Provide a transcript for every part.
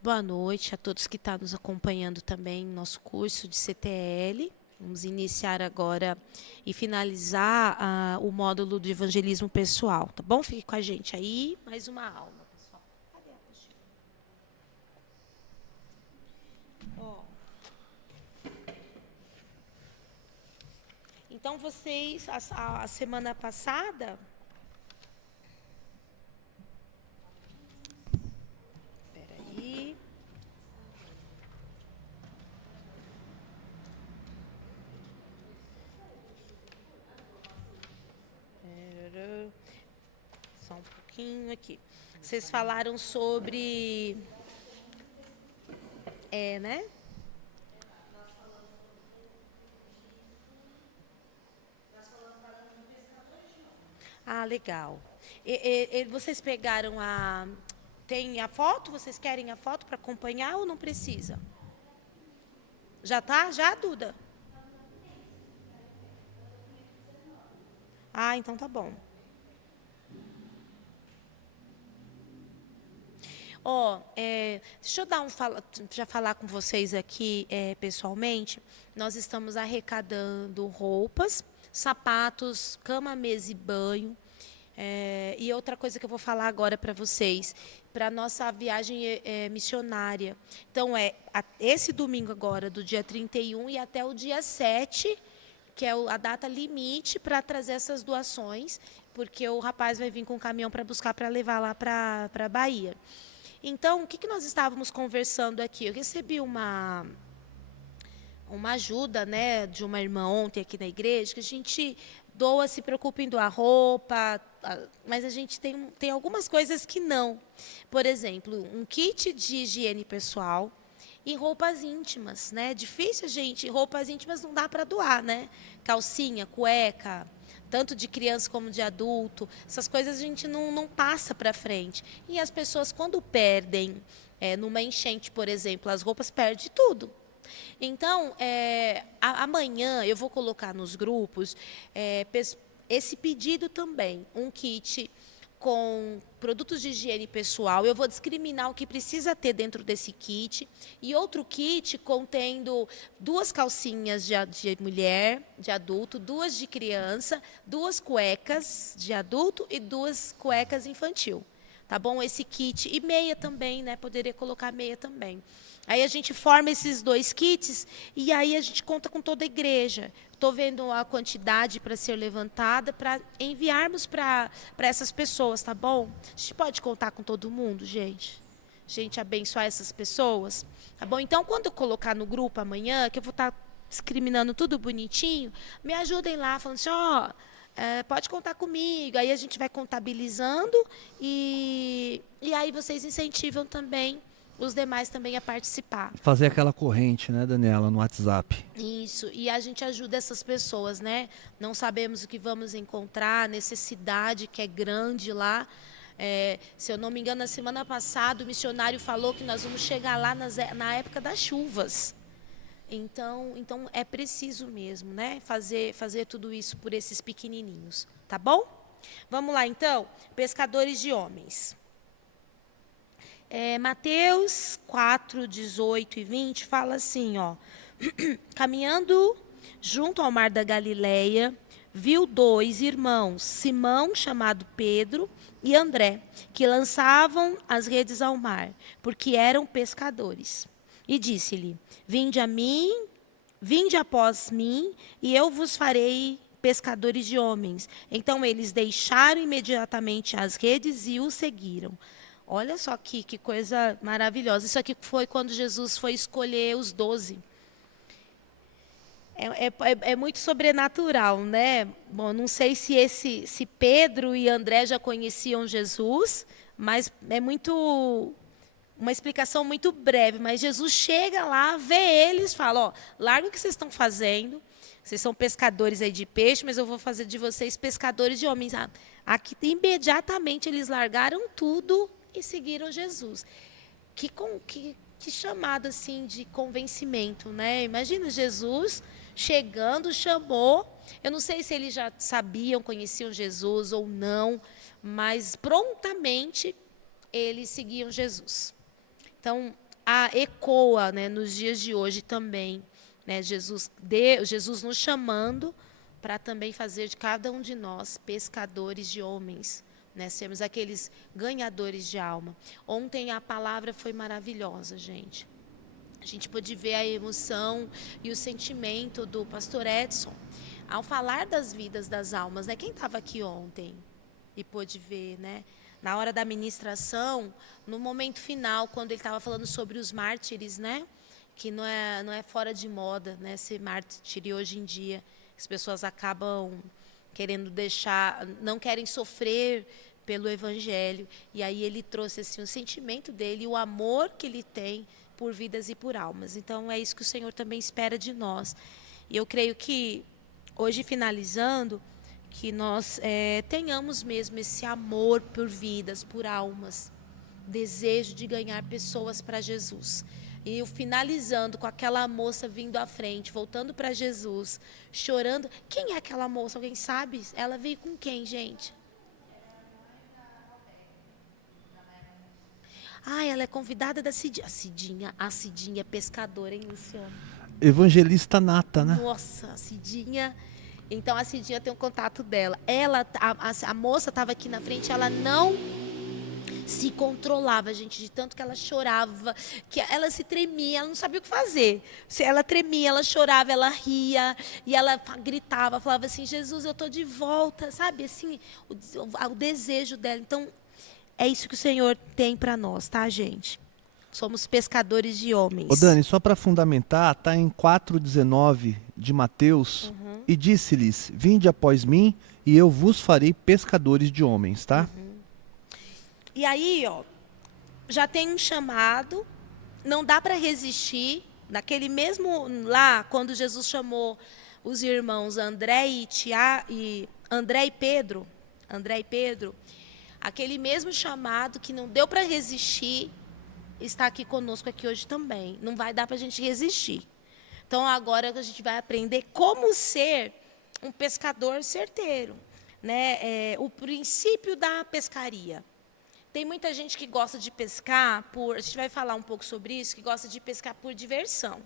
Boa noite a todos que estão nos acompanhando também no nosso curso de CTL. Vamos iniciar agora e finalizar o módulo de evangelismo pessoal, tá bom? Fique com a gente aí, mais uma aula, pessoal. Cadê a apostila? Ó, então, vocês, a semana passada... Peraí. Só um pouquinho aqui. Vocês falaram sobre... né? Ah, legal. Vocês pegaram a... Tem a foto? Vocês querem a foto para acompanhar ou não precisa? Já tá? Já, Duda? Ah, então tá bom. Ó, deixa eu já falar com vocês aqui pessoalmente. Nós estamos arrecadando roupas, sapatos, cama, mesa e banho. E outra coisa que eu vou falar agora para vocês, para a nossa viagem missionária. Então, esse domingo agora, do dia 31 e até o dia 7, que é a data limite para trazer essas doações, porque o rapaz vai vir com um caminhão para buscar, para levar lá para a Bahia. Então, o que nós estávamos conversando aqui? Eu recebi uma ajuda, né, de uma irmã ontem aqui na igreja, que a gente doa, se preocupa em doar roupa, mas a gente tem algumas coisas que não. Por exemplo, um kit de higiene pessoal e roupas íntimas, né? Difícil, gente, roupas íntimas não dá para doar, né? Calcinha, cueca, tanto de criança como de adulto, essas coisas a gente não passa para frente. E as pessoas, quando perdem, numa enchente, por exemplo, as roupas, perdem tudo. Então, amanhã eu vou colocar nos grupos esse pedido também, um kit com produtos de higiene pessoal. Eu vou discriminar o que precisa ter dentro desse kit. E outro kit contendo 2 calcinhas de mulher, de adulto, 2 de criança, 2 cuecas de adulto e 2 cuecas infantil. Tá bom? Esse kit. E meia também, né? Poderia colocar meia também. Aí a gente forma esses 2 kits e aí a gente conta com toda a igreja. Estou vendo a quantidade para ser levantada para enviarmos para essas pessoas, tá bom? A gente pode contar com todo mundo, gente? Gente, abençoar essas pessoas, tá bom? Então, quando eu colocar no grupo amanhã, que eu vou estar discriminando tudo bonitinho, me ajudem lá, falando assim, ó, pode contar comigo. Aí a gente vai contabilizando e aí vocês incentivam também os demais também a participar. Fazer aquela corrente, né, Daniela, no WhatsApp. Isso, e a gente ajuda essas pessoas, né? Não sabemos o que vamos encontrar, a necessidade que é grande lá. Se eu não me engano, na semana passada, o missionário falou que nós vamos chegar lá na época das chuvas. Então é preciso mesmo, né? Fazer tudo isso por esses pequenininhos, tá bom? Vamos lá, então. Pescadores de homens. Mateus 4, 18 e 20 fala assim, ó. Caminhando junto ao mar da Galileia, viu 2 irmãos, Simão, chamado Pedro, e André, que lançavam as redes ao mar, porque eram pescadores. E disse-lhe: Vinde a mim, vinde após mim, e eu vos farei pescadores de homens. Então eles deixaram imediatamente as redes e o seguiram. Olha só que coisa maravilhosa. Isso aqui foi quando Jesus foi escolher os 12. É muito sobrenatural, né? Bom, não sei se Pedro e André já conheciam Jesus, mas é uma explicação muito breve. Mas Jesus chega lá, vê eles, fala: ó, larga o que vocês estão fazendo. Vocês são pescadores aí de peixe, mas eu vou fazer de vocês pescadores de homens. Aqui imediatamente eles largaram tudo e seguiram Jesus. Que chamado assim de convencimento, né? Imagina Jesus chegando, chamou. Eu não sei se eles já sabiam, conheciam Jesus ou não, mas prontamente eles seguiam Jesus. Então, ecoa, né, nos dias de hoje também, né, Jesus nos chamando para também fazer de cada um de nós pescadores de homens, né, sermos aqueles ganhadores de alma. Ontem a palavra foi maravilhosa, gente. A gente pôde ver a emoção e o sentimento do pastor Edson ao falar das vidas das almas, né? Quem estava aqui ontem e pôde ver, né? Na hora da ministração, no momento final, quando ele estava falando sobre os mártires, né? Que não é fora de moda, né? Ser mártir hoje em dia. As pessoas acabam querendo deixar, não querem sofrer pelo evangelho. E aí ele trouxe assim o sentimento dele, o amor que ele tem por vidas e por almas. Então é isso que o Senhor também espera de nós. E eu creio que hoje, finalizando, que nós tenhamos mesmo esse amor por vidas, por almas, desejo de ganhar pessoas para Jesus. E eu finalizando com aquela moça vindo à frente, voltando para Jesus, chorando. Quem é aquela moça? Alguém sabe? Ela veio com quem, gente? Ah, ela é convidada da Cidinha. A Cidinha é pescadora, hein, Luciano? Evangelista nata, né? Nossa, a Cidinha. Então a Cidinha tem um contato dela. A moça estava aqui na frente, ela não se controlava, gente, de tanto que ela chorava, que ela se tremia, ela não sabia o que fazer. Se ela tremia, ela chorava, ela ria, e ela gritava, falava assim: Jesus, eu estou de volta, sabe? Assim, o desejo dela. Então, é isso que o Senhor tem para nós, tá, gente? Somos pescadores de homens. Ô Dani, só para fundamentar, está em 4,19 de Mateus, e disse-lhes: Vinde após mim, e eu vos farei pescadores de homens, tá? E aí, ó, já tem um chamado, não dá para resistir. Naquele mesmo lá, quando Jesus chamou os irmãos André e Pedro, aquele mesmo chamado que não deu para resistir, está aqui conosco aqui hoje também. Não vai dar para a gente resistir. Então, agora a gente vai aprender como ser um pescador certeiro, né? O princípio da pescaria. Tem muita gente que gosta de pescar a gente vai falar um pouco sobre isso, que gosta de pescar por diversão,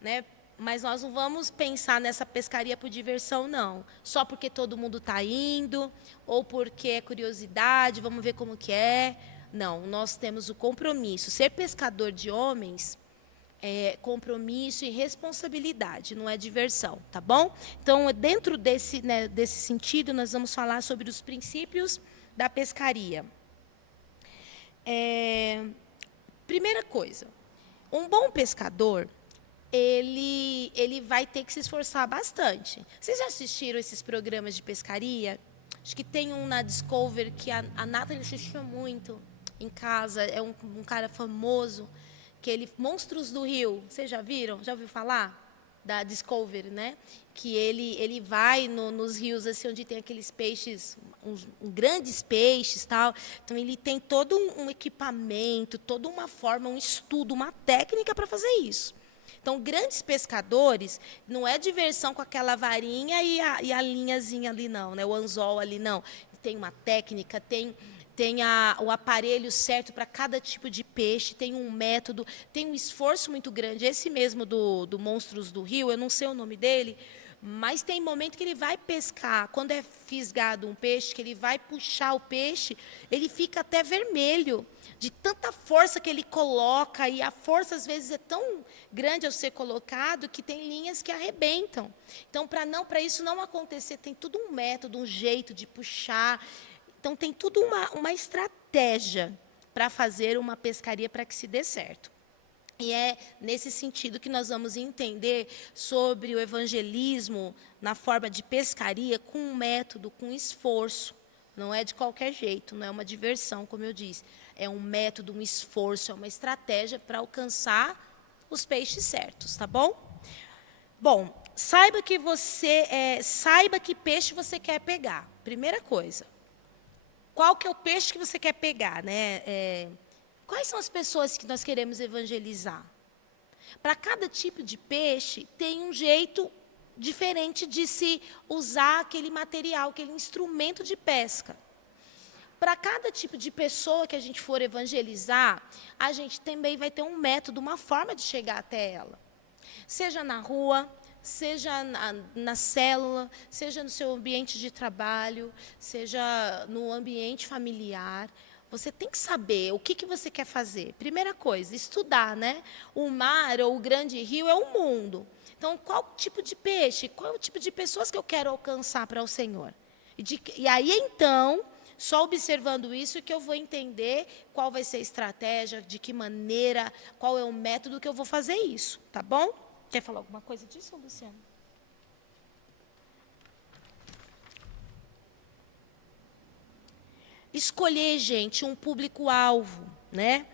né? Mas nós não vamos pensar nessa pescaria por diversão, não. Só porque todo mundo está indo, ou porque é curiosidade, vamos ver como que é. Não, nós temos o compromisso. Ser pescador de homens é compromisso e responsabilidade, não é diversão, tá bom? Então, dentro desse sentido, nós vamos falar sobre os princípios da pescaria. Primeira coisa, um bom pescador, ele vai ter que se esforçar bastante. Vocês já assistiram esses programas de pescaria? Acho que tem um na Discovery que a Nathalie assistiu muito em casa, é um cara famoso, Monstros do Rio. Vocês já viram? Já ouviu falar? Da Discovery, né? Que ele vai nos rios assim, onde tem aqueles peixes, grandes peixes, tal. Então ele tem todo um equipamento, toda uma forma, um estudo, uma técnica para fazer isso. Então, grandes pescadores, não é diversão com aquela varinha e a linhazinha ali, não, né? O anzol ali, não. Tem uma técnica, tem o aparelho certo para cada tipo de peixe, tem um método, tem um esforço muito grande. Esse mesmo do Monstros do Rio, eu não sei o nome dele, mas tem momento que ele vai pescar. Quando é fisgado um peixe, que ele vai puxar o peixe, ele fica até vermelho, de tanta força que ele coloca, e a força às vezes é tão grande ao ser colocado que tem linhas que arrebentam. Então, para isso não acontecer, tem tudo um método, um jeito de puxar. Então, tem tudo uma estratégia para fazer uma pescaria para que se dê certo. E é nesse sentido que nós vamos entender sobre o evangelismo na forma de pescaria, com um método, com esforço. Não é de qualquer jeito, não é uma diversão, como eu disse. É um método, um esforço, é uma estratégia para alcançar os peixes certos, tá bom? Bom, saiba que peixe você quer pegar. Primeira coisa. Qual que é o peixe que você quer pegar, né? Quais são as pessoas que nós queremos evangelizar? Para cada tipo de peixe, tem um jeito diferente de se usar aquele material, aquele instrumento de pesca. para cada tipo de pessoa que a gente for evangelizar, a gente também vai ter um método, uma forma de chegar até ela. Seja na rua, seja na célula, seja no seu ambiente de trabalho, seja no ambiente familiar. Você tem que saber o que você quer fazer. Primeira coisa, estudar, né? O mar ou o grande rio é o mundo. Então, qual tipo de peixe, qual o tipo de pessoas que eu quero alcançar para o Senhor? E aí, então, só observando isso que eu vou entender qual vai ser a estratégia, de que maneira, qual é o método que eu vou fazer isso, tá bom? Quer falar alguma coisa disso, Luciano? Escolher, gente, um público-alvo, né?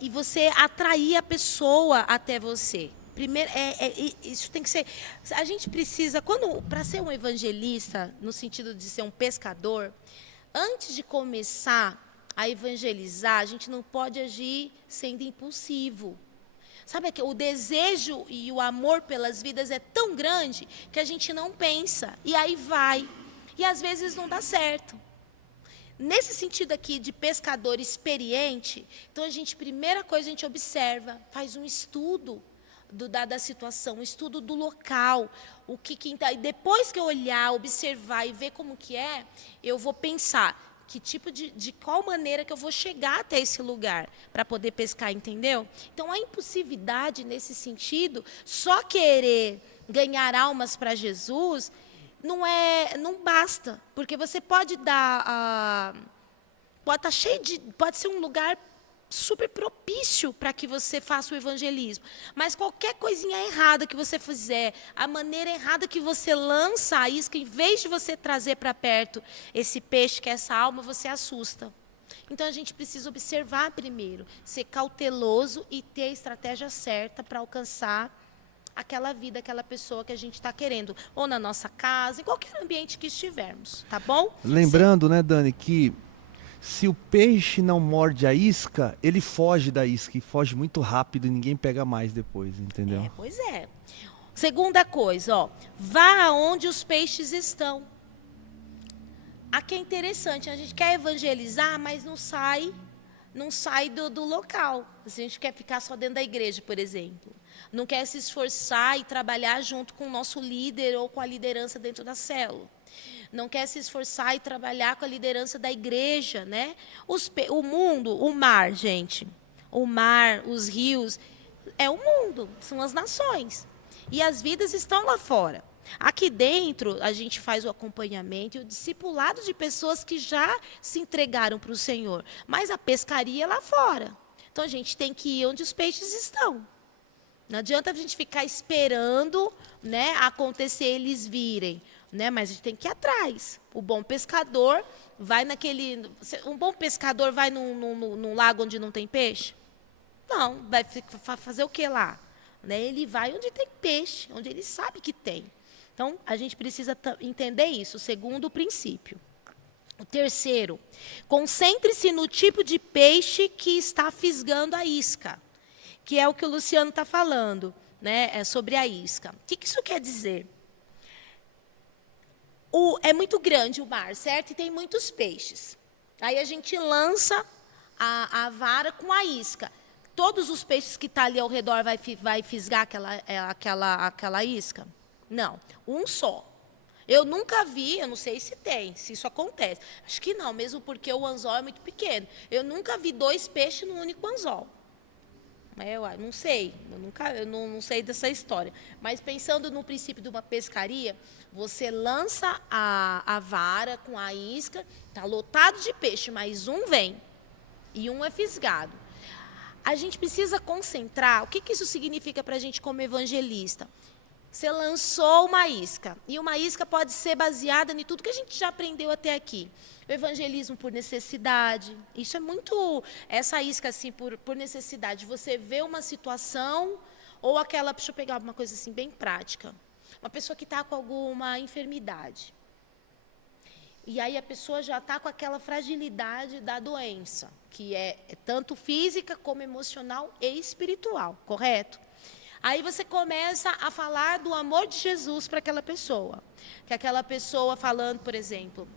E você atrair a pessoa até você. Primeiro, isso tem que ser. A gente precisa, para ser um evangelista, no sentido de ser um pescador, antes de começar a evangelizar, a gente não pode agir sendo impulsivo. Sabe que o desejo e o amor pelas vidas é tão grande que a gente não pensa. E aí vai. E às vezes não dá certo. Nesse sentido aqui de pescador experiente, então primeira coisa a gente observa, faz um estudo da situação, um estudo do local, e depois que eu olhar, observar e ver como que é, eu vou pensar que tipo de qual maneira que eu vou chegar até esse lugar para poder pescar, entendeu? Então a impulsividade nesse sentido, só querer ganhar almas para Jesus não basta, porque você pode pode ser um lugar super propício para que você faça o evangelismo, mas qualquer coisinha errada que você fizer, a maneira errada que você lança a isca, em vez de você trazer para perto esse peixe, que é essa alma, você assusta. Então a gente precisa observar primeiro, ser cauteloso e ter a estratégia certa para alcançar aquela vida, aquela pessoa que a gente está querendo, ou na nossa casa, em qualquer ambiente que estivermos, tá bom? Lembrando, né, Dani, que se o peixe não morde a isca, ele foge da isca e foge muito rápido e ninguém pega mais depois, entendeu? Pois é. Segunda coisa, ó, vá aonde os peixes estão. Aqui é interessante, a gente quer evangelizar, mas não sai do local. A gente quer ficar só dentro da igreja, por exemplo. Não quer se esforçar e trabalhar junto com o nosso líder ou com a liderança dentro da célula. Não quer se esforçar e trabalhar com a liderança da igreja, né? O mundo, o mar, gente. O mar, os rios, é o mundo, são as nações. E as vidas estão lá fora. Aqui dentro, a gente faz o acompanhamento e o discipulado de pessoas que já se entregaram para o Senhor. Mas a pescaria é lá fora. Então, a gente tem que ir onde os peixes estão. Não adianta a gente ficar esperando, né, acontecer eles virem, né? Mas a gente tem que ir atrás. O bom pescador vai naquele... Um bom pescador vai num lago onde não tem peixe? Não, vai fazer o que lá? Né? Ele vai onde tem peixe, onde ele sabe que tem. Então, a gente precisa entender isso, o segundo princípio. O terceiro, concentre-se no tipo de peixe que está fisgando a isca, que é o que o Luciano está falando, né? Sobre a isca. O que isso quer dizer? É muito grande o mar, certo? E tem muitos peixes. Aí a gente lança a vara com a isca. Todos os peixes que estão ali ao redor vai fisgar aquela isca? Não, um só. Eu nunca vi, eu não sei se isso acontece. Acho que não, mesmo porque o anzol é muito pequeno. Eu nunca vi 2 peixes num único anzol. Eu não sei, eu não sei dessa história. Mas pensando no princípio de uma pescaria, você lança a vara com a isca, está lotado de peixe, mas um vem e um é fisgado. A gente precisa concentrar, o que isso significa para a gente como evangelista? Você lançou uma isca, e uma isca pode ser baseada em tudo que a gente já aprendeu até aqui. O evangelismo por necessidade, isso é muito, essa isca assim, por necessidade. Você vê uma situação, ou deixa eu pegar uma coisa assim bem prática. Uma pessoa que está com alguma enfermidade. E aí a pessoa já está com aquela fragilidade da doença, que é tanto física como emocional e espiritual, correto? Aí você começa a falar do amor de Jesus para aquela pessoa. Que aquela pessoa falando, por exemplo,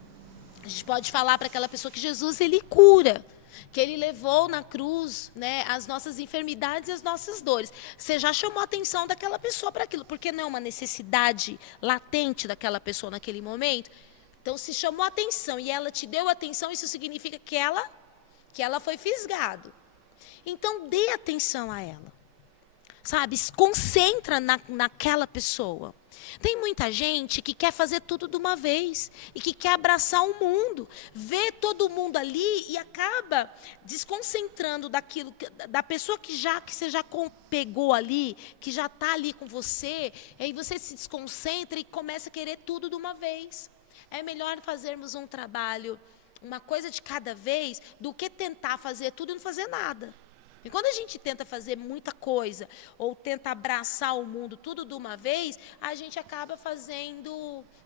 A gente pode falar para aquela pessoa que Jesus, ele cura, que ele levou na cruz, né, as nossas enfermidades e as nossas dores. Você já chamou a atenção daquela pessoa para aquilo, porque não é uma necessidade latente daquela pessoa naquele momento. Então, se chamou a atenção e ela te deu atenção, isso significa que ela foi fisgado. Então, dê atenção a ela. Sabe, se concentra naquela pessoa. Tem muita gente que quer fazer tudo de uma vez e que quer abraçar o mundo, vê todo mundo ali e acaba desconcentrando daquilo, da pessoa que você já pegou ali, que já está ali com você, e aí você se desconcentra e começa a querer tudo de uma vez. É melhor fazermos um trabalho, uma coisa de cada vez, do que tentar fazer tudo e não fazer nada. E quando a gente tenta fazer muita coisa, ou tenta abraçar o mundo tudo de uma vez, a gente acaba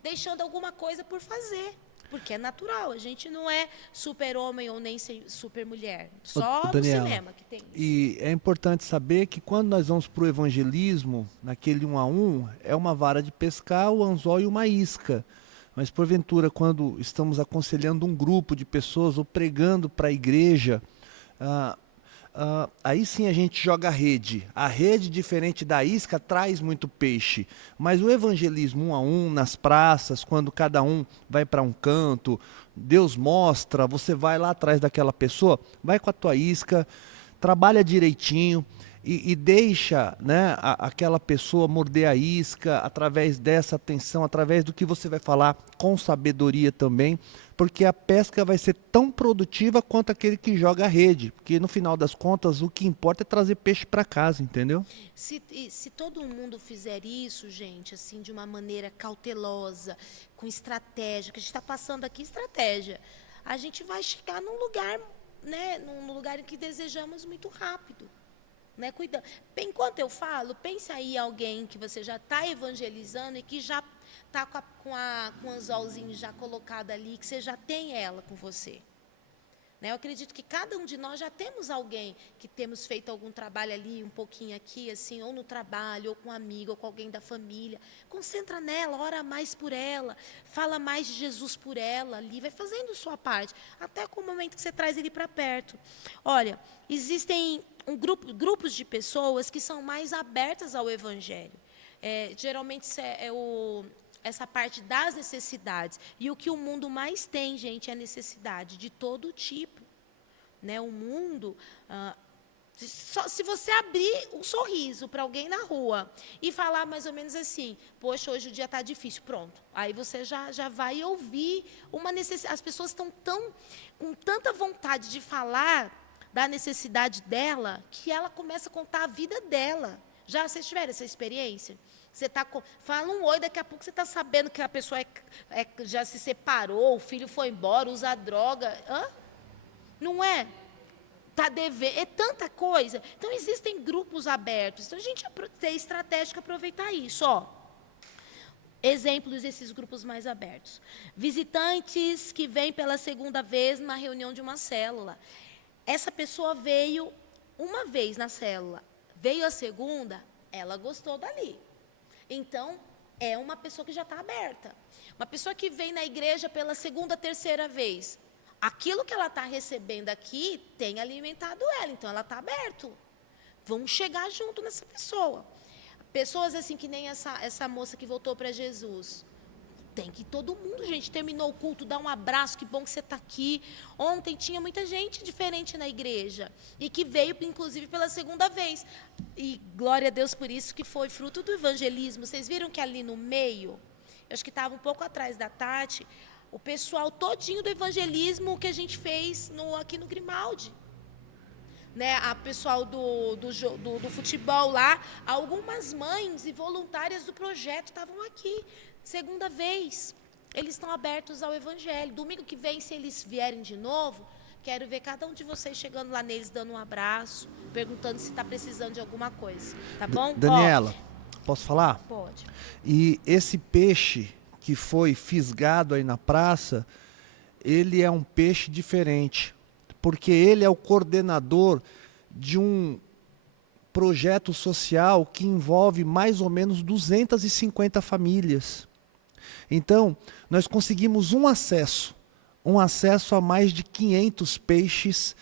deixando alguma coisa por fazer. Porque é natural, a gente não é super-homem ou nem super-mulher. Só no cinema que tem isso. E é importante saber que quando nós vamos para o evangelismo, naquele 1 a 1, é uma vara de pescar, o anzol e uma isca. Mas, porventura, quando estamos aconselhando um grupo de pessoas ou pregando para a igreja, aí sim a gente joga a rede. A rede, diferente da isca, traz muito peixe. Mas o evangelismo 1 a 1, nas praças, quando cada um vai para um canto, Deus mostra, você vai lá atrás daquela pessoa, vai com a tua isca, trabalha direitinho e deixa, né, aquela pessoa morder a isca através dessa atenção, através do que você vai falar com sabedoria também, porque a pesca vai ser tão produtiva quanto aquele que joga a rede, porque no final das contas o que importa é trazer peixe para casa, entendeu? Se todo mundo fizer isso, gente, assim, de uma maneira cautelosa, com estratégia, que a gente está passando aqui estratégia, a gente vai chegar num lugar, né, num lugar em que desejamos muito rápido. Né, cuidando. Enquanto eu falo, pense aí alguém que você já está evangelizando e que já está com o anzolzinho já colocado ali, que você já tem ela com você. Né, eu acredito que cada um de nós já temos alguém que temos feito algum trabalho ali, um pouquinho aqui, assim, ou no trabalho, ou com um amigo, ou com alguém da família. Concentra nela, ora mais por ela, fala mais de Jesus por ela ali, vai fazendo sua parte, até com o momento que você traz ele para perto. Olha, existem grupos de pessoas que são mais abertas ao evangelho. Geralmente essa parte das necessidades. E o que o mundo mais tem, gente, é necessidade de todo tipo. Né? O mundo, se você abrir um sorriso para alguém na rua e falar mais ou menos assim, poxa, hoje o dia está difícil, pronto. Aí você já vai ouvir uma necessidade. As pessoas estão com tanta vontade de falar da necessidade dela, que ela começa a contar a vida dela. Já vocês tiveram essa experiência? Você fala um oi, daqui a pouco você está sabendo que a pessoa já se separou, o filho foi embora, usa droga. Hã? Não é? Está devendo. É tanta coisa. Então, existem grupos abertos. Então, a gente tem estratégia para aproveitar isso. Ó. Exemplos desses grupos mais abertos. Visitantes que vêm pela segunda vez numa reunião de uma célula. Essa pessoa veio uma vez na célula. Veio a segunda, ela gostou dali. Então, é uma pessoa que já está aberta. Uma pessoa que vem na igreja pela segunda, terceira vez. Aquilo que ela está recebendo aqui tem alimentado ela, então ela está aberta. Vamos chegar junto nessa pessoa. Pessoas assim que nem essa moça que voltou para Jesus. Tem que todo mundo, gente, terminou o culto, dá um abraço, que bom que você está aqui. Ontem tinha muita gente diferente na igreja, e que veio, inclusive, pela segunda vez. E glória a Deus por isso, que foi fruto do evangelismo. Vocês viram que ali no meio, eu acho que estava um pouco atrás da Tati, o pessoal todinho do evangelismo que a gente fez aqui no Grimaldi. Né, a pessoal do futebol lá, algumas mães e voluntárias do projeto estavam aqui. Segunda vez, eles estão abertos ao evangelho. Domingo que vem, se eles vierem de novo, quero ver cada um de vocês chegando lá neles, dando um abraço, perguntando se está precisando de alguma coisa. Tá bom? Daniela, posso falar? Pode. E esse peixe que foi fisgado aí na praça, ele é um peixe diferente, porque ele é o coordenador de um projeto social que envolve mais ou menos 250 famílias. Então, nós conseguimos um acesso um acesso a mais de 500 peixes,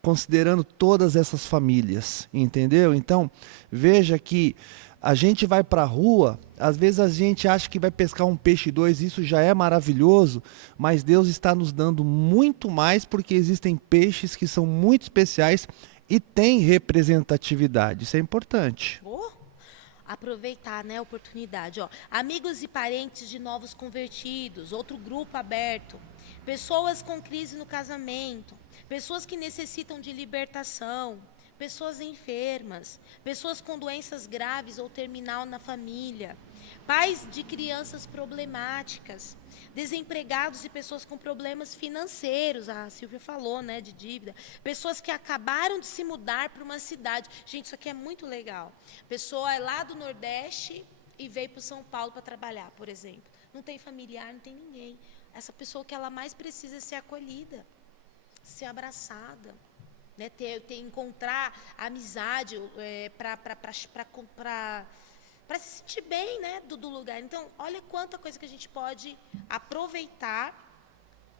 considerando todas essas famílias, entendeu? Então, veja que a gente vai para a rua, às vezes a gente acha que vai pescar um peixe dois, isso já é maravilhoso, mas Deus está nos dando muito mais, porque existem peixes que são muito especiais e têm representatividade, isso é importante. Oh, aproveitar, né, a oportunidade. Ó. Amigos e parentes de novos convertidos, outro grupo aberto, pessoas com crise no casamento, pessoas que necessitam de libertação, pessoas enfermas, pessoas com doenças graves ou terminal na família, pais de crianças problemáticas, desempregados e pessoas com problemas financeiros, a Silvia falou, né, de dívida, pessoas que acabaram de se mudar para uma cidade. Gente, isso aqui é muito legal. Pessoa é lá do Nordeste e veio para São Paulo para trabalhar, por exemplo. Não tem familiar, não tem ninguém. Essa pessoa que ela mais precisa é ser acolhida, ser abraçada, né, encontrar amizade para se sentir bem, né, do lugar. Então, olha quanta coisa que a gente pode aproveitar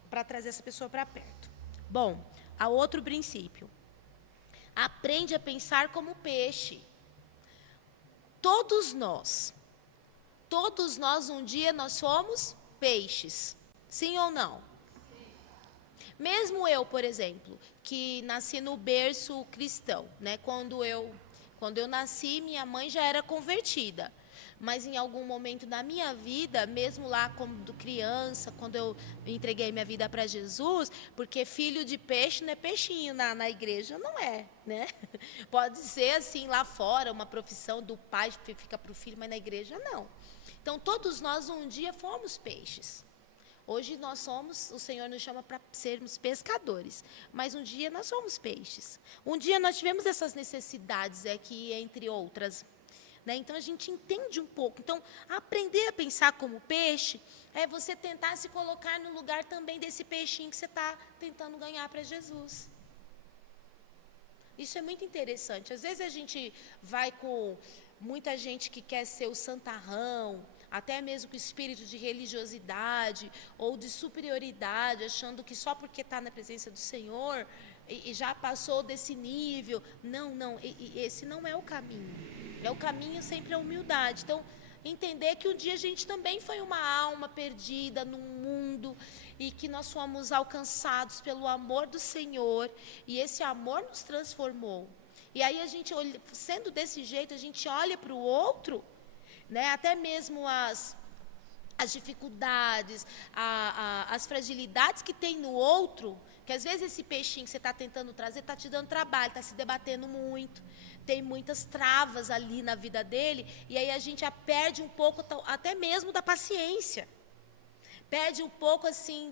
para trazer essa pessoa para perto. Bom, há outro princípio. Aprende a pensar como peixe. Todos nós um dia nós fomos peixes. Sim ou não? Mesmo eu, por exemplo, que nasci no berço cristão, né? Quando eu nasci, minha mãe já era convertida. Mas em algum momento da minha vida, mesmo lá quando criança, quando eu entreguei minha vida para Jesus, porque filho de peixe não é peixinho na igreja, não é, né? Pode ser assim lá fora, uma profissão do pai que fica para o filho, mas na igreja não. Então todos nós um dia fomos peixes. Hoje o Senhor nos chama para sermos pescadores, mas um dia nós somos peixes. Um dia nós tivemos essas necessidades aqui, entre outras, né? Então a gente entende um pouco. Então, aprender a pensar como peixe é você tentar se colocar no lugar também desse peixinho que você está tentando ganhar para Jesus. Isso é muito interessante. Às vezes a gente vai com muita gente que quer ser o santarrão, até mesmo com espírito de religiosidade ou de superioridade, achando que só porque está na presença do Senhor e já passou desse nível. Não, esse não é o caminho. O caminho sempre é a humildade. Então, entender que um dia a gente também foi uma alma perdida num mundo e que nós fomos alcançados pelo amor do Senhor e esse amor nos transformou. E aí a gente, sendo desse jeito, a gente olha para o outro, né? Até mesmo as dificuldades, as fragilidades que tem no outro, que às vezes esse peixinho que você está tentando trazer está te dando trabalho, está se debatendo muito, tem muitas travas ali na vida dele, e aí a gente já perde um pouco até mesmo da paciência, perde um pouco assim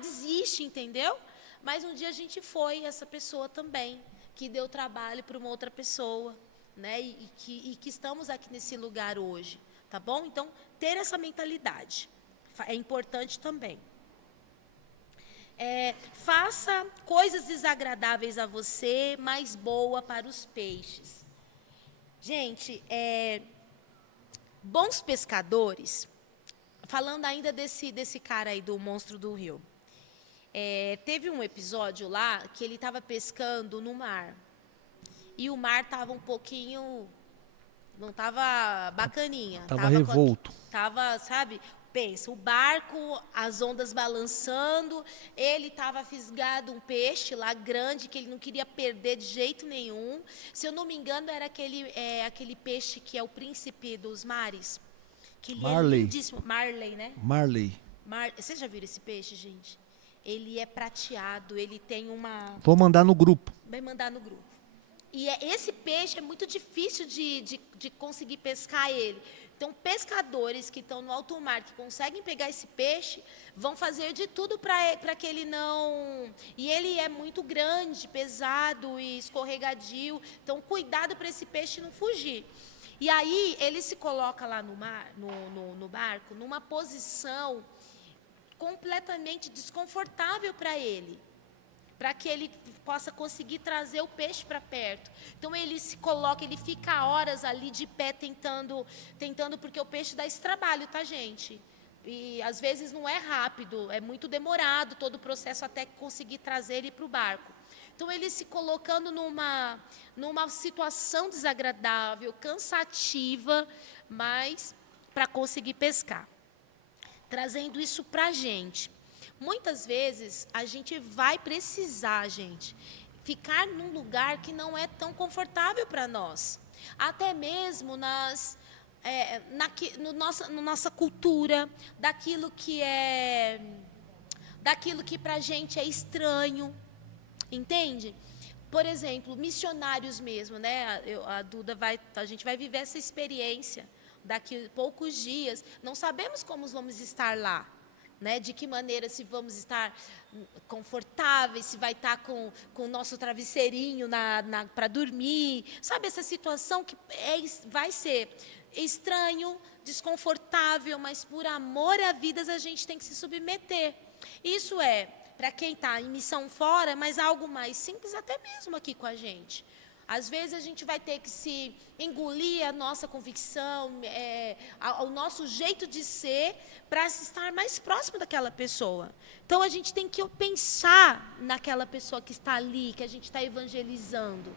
desiste, entendeu? Mas um dia a gente foi essa pessoa também, que deu trabalho para uma outra pessoa, né? E que estamos aqui nesse lugar hoje, tá bom? Então, ter essa mentalidade é importante também. Faça coisas desagradáveis a você, mas boa para os peixes. Gente, bons pescadores, falando ainda desse cara aí do monstro do rio, teve um episódio lá que ele estava pescando no mar. E o mar estava um pouquinho, não estava bacaninha. Estava revolto. Estava, sabe, pensa, o barco, as ondas balançando, ele estava fisgado um peixe lá grande, que ele não queria perder de jeito nenhum. Se eu não me engano, era aquele peixe que é o príncipe dos mares. Que ele Marley. É lindíssimo. Marley, né? Marley. Vocês já viram esse peixe, gente? Ele é prateado, ele tem uma... Vou mandar no grupo. Vai mandar no grupo. E esse peixe é muito difícil de conseguir pescar ele. Então, pescadores que estão no alto mar, que conseguem pegar esse peixe, vão fazer de tudo para que ele não... E ele é muito grande, pesado e escorregadio. Então, cuidado para esse peixe não fugir. E aí, ele se coloca lá no mar, no barco, numa posição completamente desconfortável para ele, para que ele possa conseguir trazer o peixe para perto. Então ele se coloca, ele fica horas ali de pé tentando, porque o peixe dá esse trabalho, tá, gente? E às vezes não é rápido, é muito demorado todo o processo até conseguir trazer ele para o barco. Então, ele se colocando numa situação desagradável, cansativa, mas para conseguir pescar. Trazendo isso para a gente. Muitas vezes, a gente vai precisar, gente, ficar num lugar que não é tão confortável para nós. Até mesmo no nossa cultura, daquilo que para a gente é estranho, entende? Por exemplo, missionários mesmo, né? A gente vai viver essa experiência daqui a poucos dias. Não sabemos como vamos estar lá, né? De que maneira, se vamos estar confortáveis, se vai estar com o nosso travesseirinho para dormir. Sabe, essa situação que vai ser estranho, desconfortável, mas por amor a vidas a gente tem que se submeter. Isso é para quem está em missão fora, mas algo mais simples até mesmo aqui com a gente. Às vezes a gente vai ter que se engolir a nossa convicção, o nosso jeito de ser, para estar mais próximo daquela pessoa. Então a gente tem que pensar naquela pessoa que está ali, que a gente está evangelizando.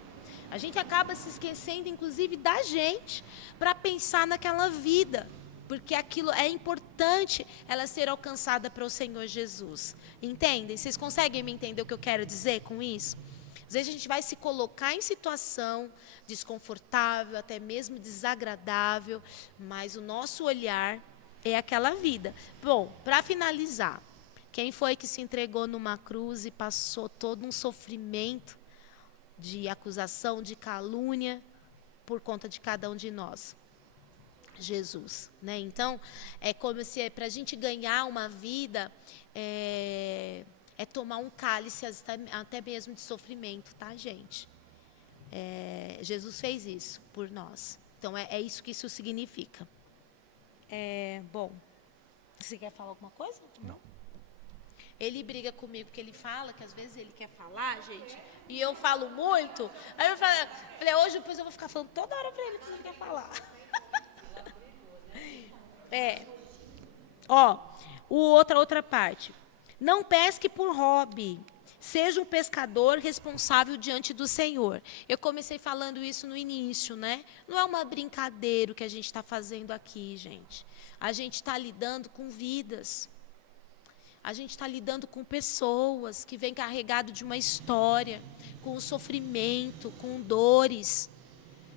A gente acaba se esquecendo, inclusive, da gente, para pensar naquela vida. Porque aquilo é importante, ela ser alcançada para o Senhor Jesus. Entendem? Vocês conseguem me entender o que eu quero dizer com isso? Às vezes a gente vai se colocar em situação desconfortável, até mesmo desagradável, mas o nosso olhar é aquela vida. Bom, para finalizar, quem foi que se entregou numa cruz e passou todo um sofrimento de acusação, de calúnia, por conta de cada um de nós? Jesus, né? Então, é como se para a gente ganhar uma vida, é tomar um cálice até mesmo de sofrimento, tá, gente? Jesus fez isso por nós. Então, é isso que isso significa. Bom, você quer falar alguma coisa? Não. Ele briga comigo porque ele fala, que às vezes ele quer falar, gente, e eu falo muito. Aí eu falei, hoje depois eu vou ficar falando toda hora para ele que ele quer falar. Outra parte. Não pesque por hobby. Seja um pescador responsável diante do Senhor. Eu comecei falando isso no início, né? Não é uma brincadeira o que a gente está fazendo aqui, gente. A gente está lidando com vidas. A gente está lidando com pessoas que vêm carregado de uma história, com sofrimento, com dores.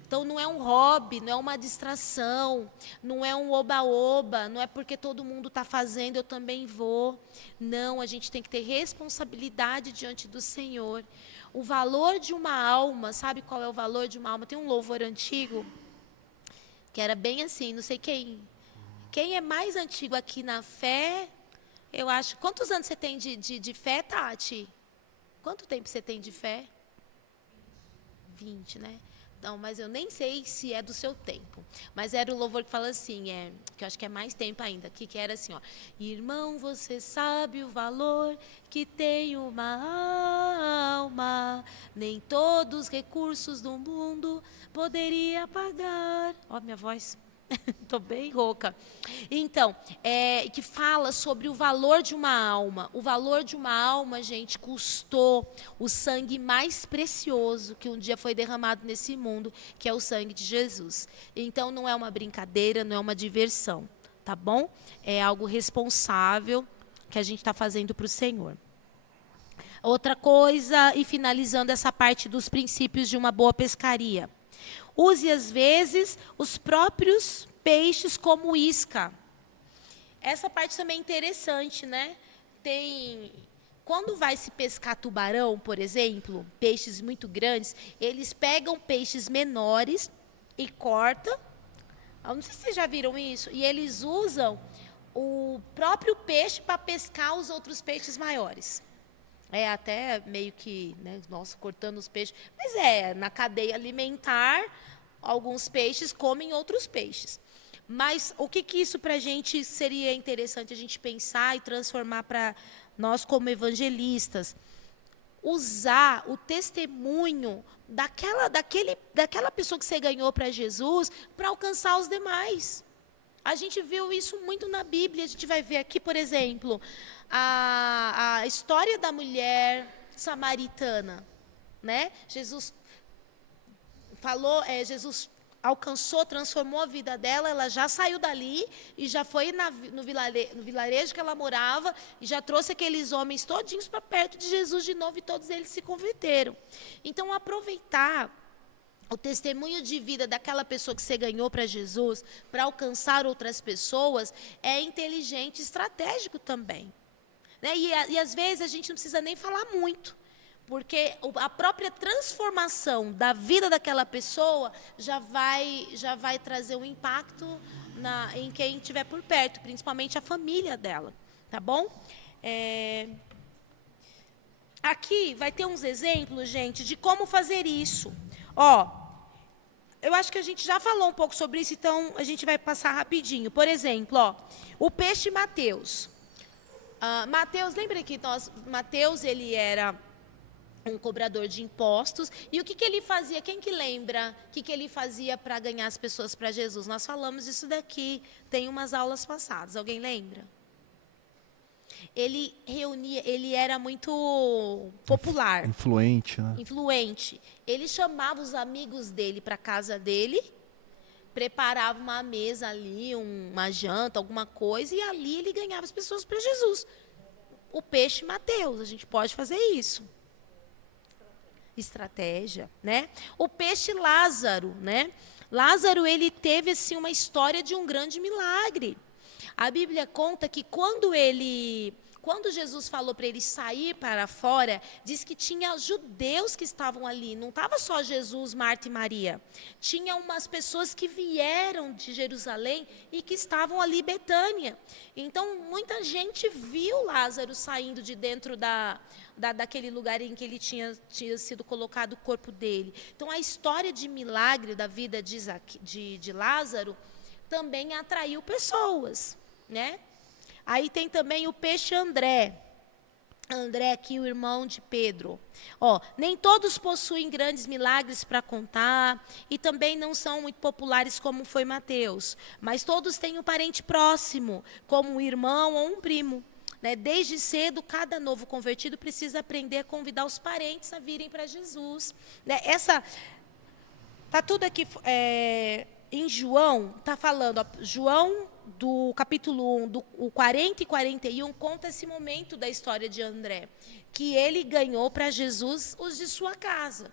Então, não é um hobby, não é uma distração, não é um oba-oba, não é porque todo mundo está fazendo, eu também vou. Não, a gente tem que ter responsabilidade diante do Senhor. O valor de uma alma, sabe qual é o valor de uma alma? Tem um louvor antigo, que era bem assim, não sei quem é mais antigo aqui na fé, eu acho. Quantos anos você tem de fé, Tati? Quanto tempo você tem de fé? 20, né? Não, mas eu nem sei se é do seu tempo. Mas era o louvor que fala assim, que eu acho que é mais tempo ainda, que era assim, ó. Irmão, você sabe o valor que tem uma alma, nem todos os recursos do mundo poderia pagar. Ó, minha voz. Estou bem rouca. Então, que fala sobre o valor de uma alma. O valor de uma alma, gente, custou o sangue mais precioso que um dia foi derramado nesse mundo, que é o sangue de Jesus. Então, não é uma brincadeira, não é uma diversão, tá bom? É algo responsável que a gente está fazendo para o Senhor. Outra coisa, e finalizando essa parte dos princípios de uma boa pescaria. Use, às vezes, os próprios peixes como isca. Essa parte também é interessante, né? Quando vai se pescar tubarão, por exemplo, peixes muito grandes, eles pegam peixes menores e cortam. Eu não sei se vocês já viram isso. E eles usam o próprio peixe para pescar os outros peixes maiores. É até meio que, né, nossa, cortando os peixes. Mas na cadeia alimentar, alguns peixes comem outros peixes. Mas o que isso para a gente seria interessante a gente pensar e transformar para nós como evangelistas? Usar o testemunho daquela pessoa que você ganhou para Jesus para alcançar os demais. A gente viu isso muito na Bíblia. A gente vai ver aqui, por exemplo, a história da mulher samaritana, né? Jesus alcançou, transformou a vida dela, ela já saiu dali e já foi no vilarejo que ela morava e já trouxe aqueles homens todinhos para perto de Jesus de novo e todos eles se converteram. Então, aproveitar o testemunho de vida daquela pessoa que você ganhou para Jesus, para alcançar outras pessoas, é inteligente e estratégico também. Né? E às vezes a gente não precisa nem falar muito, porque a própria transformação da vida daquela pessoa já vai trazer um impacto em quem estiver por perto, principalmente a família dela. Tá bom? Aqui vai ter uns exemplos, gente, de como fazer isso. Ó, eu acho que a gente já falou um pouco sobre isso, então a gente vai passar rapidinho. Por exemplo, ó, o peixe Mateus. Mateus, lembra que Mateus, ele era um cobrador de impostos. E o que ele fazia? Quem que lembra o que ele fazia para ganhar as pessoas para Jesus? Nós falamos isso daqui, tem umas aulas passadas. Alguém lembra? Ele reunia, ele era muito popular. Influente, né? Influente. Ele chamava os amigos dele para a casa dele, preparava uma mesa ali, uma janta, alguma coisa, e ali ele ganhava as pessoas para Jesus. O peixe Mateus, a gente pode fazer isso. Estratégia, né? O peixe Lázaro, né? Lázaro, ele teve assim uma história de um grande milagre. A Bíblia conta que quando Jesus falou para ele sair para fora, diz que tinha judeus que estavam ali, não estava só Jesus, Marta e Maria. Tinha umas pessoas que vieram de Jerusalém e que estavam ali em Betânia. Então, muita gente viu Lázaro saindo de dentro daquele lugar em que ele tinha sido colocado o corpo dele. Então, a história de milagre da vida de Lázaro também atraiu pessoas, né? Aí tem também o peixe André. André aqui, o irmão de Pedro. Ó, nem todos possuem grandes milagres para contar e também não são muito populares como foi Mateus, mas todos têm um parente próximo, como um irmão ou um primo. Né? Desde cedo, cada novo convertido precisa aprender a convidar os parentes a virem para Jesus. Né? Tá tudo aqui em João, tá falando, ó, João do capítulo 1, do 40 e 41, conta esse momento da história de André, que ele ganhou para Jesus os de sua casa,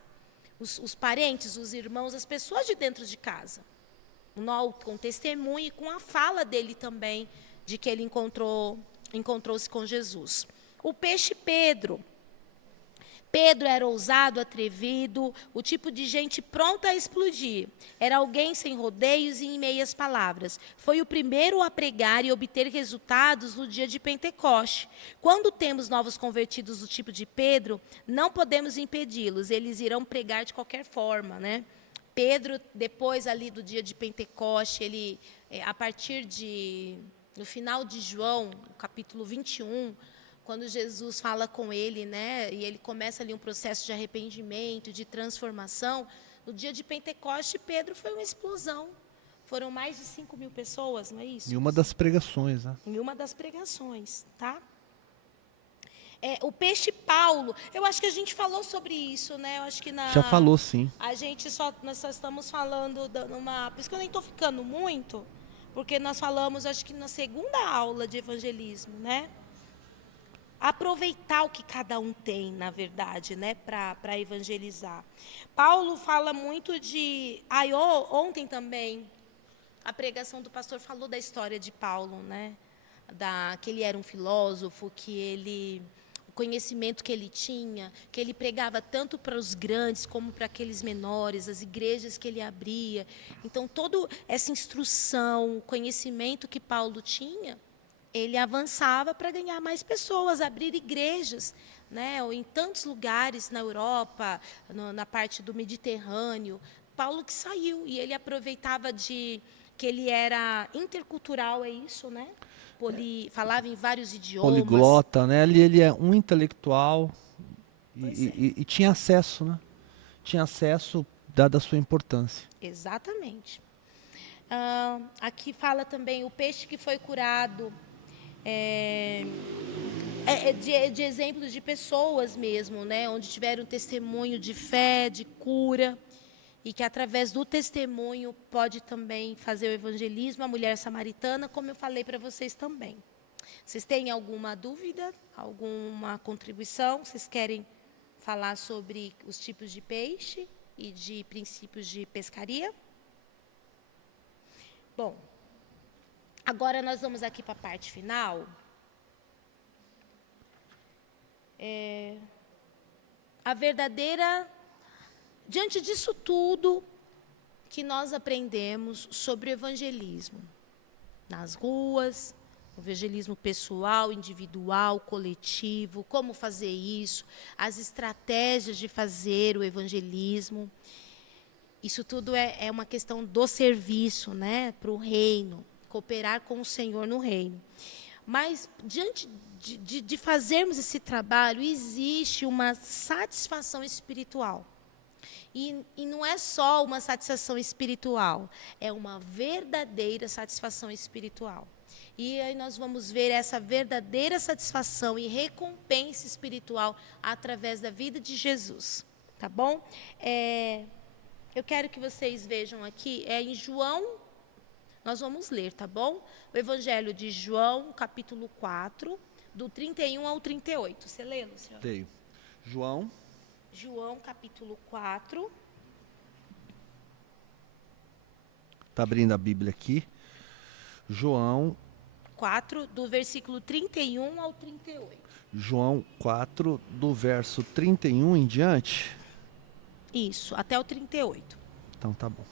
os parentes, os irmãos, as pessoas de dentro de casa, com testemunho e com a fala dele também, de que ele encontrou-se com Jesus. O peixe Pedro. Pedro era ousado, atrevido, o tipo de gente pronta a explodir. Era alguém sem rodeios e em meias palavras. Foi o primeiro a pregar e obter resultados no dia de Pentecoste. Quando temos novos convertidos do tipo de Pedro, não podemos impedi-los, eles irão pregar de qualquer forma, né? Pedro, depois ali do dia de Pentecoste, ele, no final de João, capítulo 21, quando Jesus fala com ele, né, e ele começa ali um processo de arrependimento, de transformação, no dia de Pentecoste, Pedro foi uma explosão. Foram mais de 5.000 pessoas, não é isso? Em uma das pregações, né? Em uma das pregações, tá? O peixe Paulo, eu acho que a gente falou sobre isso, né? Eu acho que Já falou, sim. Nós só estamos falando por isso que eu nem estou ficando muito, porque nós falamos, acho que na segunda aula de evangelismo, né? Aproveitar o que cada um tem, na verdade, né, para evangelizar. Paulo fala muito de... Ontem também, a pregação do pastor falou da história de Paulo, né, que ele era um filósofo, o conhecimento que ele tinha, que ele pregava tanto para os grandes como para aqueles menores, as igrejas que ele abria. Então, toda essa instrução, o conhecimento que Paulo tinha, ele avançava para ganhar mais pessoas, abrir igrejas, né? Ou em tantos lugares na Europa, na parte do Mediterrâneo. Paulo que saiu e ele aproveitava que ele era intercultural, é isso, né? Falava em vários idiomas. Poliglota, né? Ele é um intelectual e tinha acesso, né? Tinha acesso dada a sua importância. Exatamente. Aqui fala também o peixe que foi curado. De exemplos de pessoas mesmo, né? Onde tiveram testemunho de fé, de cura. E que através do testemunho pode também fazer o evangelismo. A mulher samaritana, como eu falei para vocês também. Vocês têm alguma dúvida? Alguma contribuição? Vocês querem falar sobre os tipos de peixe e de princípios de pescaria? Bom, agora nós vamos aqui para a parte final. A verdadeira... Diante disso tudo que nós aprendemos sobre o evangelismo, nas ruas, o evangelismo pessoal, individual, coletivo, como fazer isso, as estratégias de fazer o evangelismo, isso tudo é uma questão do serviço, né, para o reino, cooperar com o Senhor no reino. Mas, diante de fazermos esse trabalho, existe uma satisfação espiritual. E não é só uma satisfação espiritual, é uma verdadeira satisfação espiritual. E aí nós vamos ver essa verdadeira satisfação e recompensa espiritual através da vida de Jesus. Tá bom? Eu quero que vocês vejam aqui, em João, nós vamos ler, tá bom? O Evangelho de João, capítulo 4, do 31 ao 38. Você lê, Luciano? Leio. João, capítulo 4. Está abrindo a Bíblia aqui. João 4, do versículo 31 ao 38. João 4, do verso 31 em diante. Isso, até o 38. Então tá bom.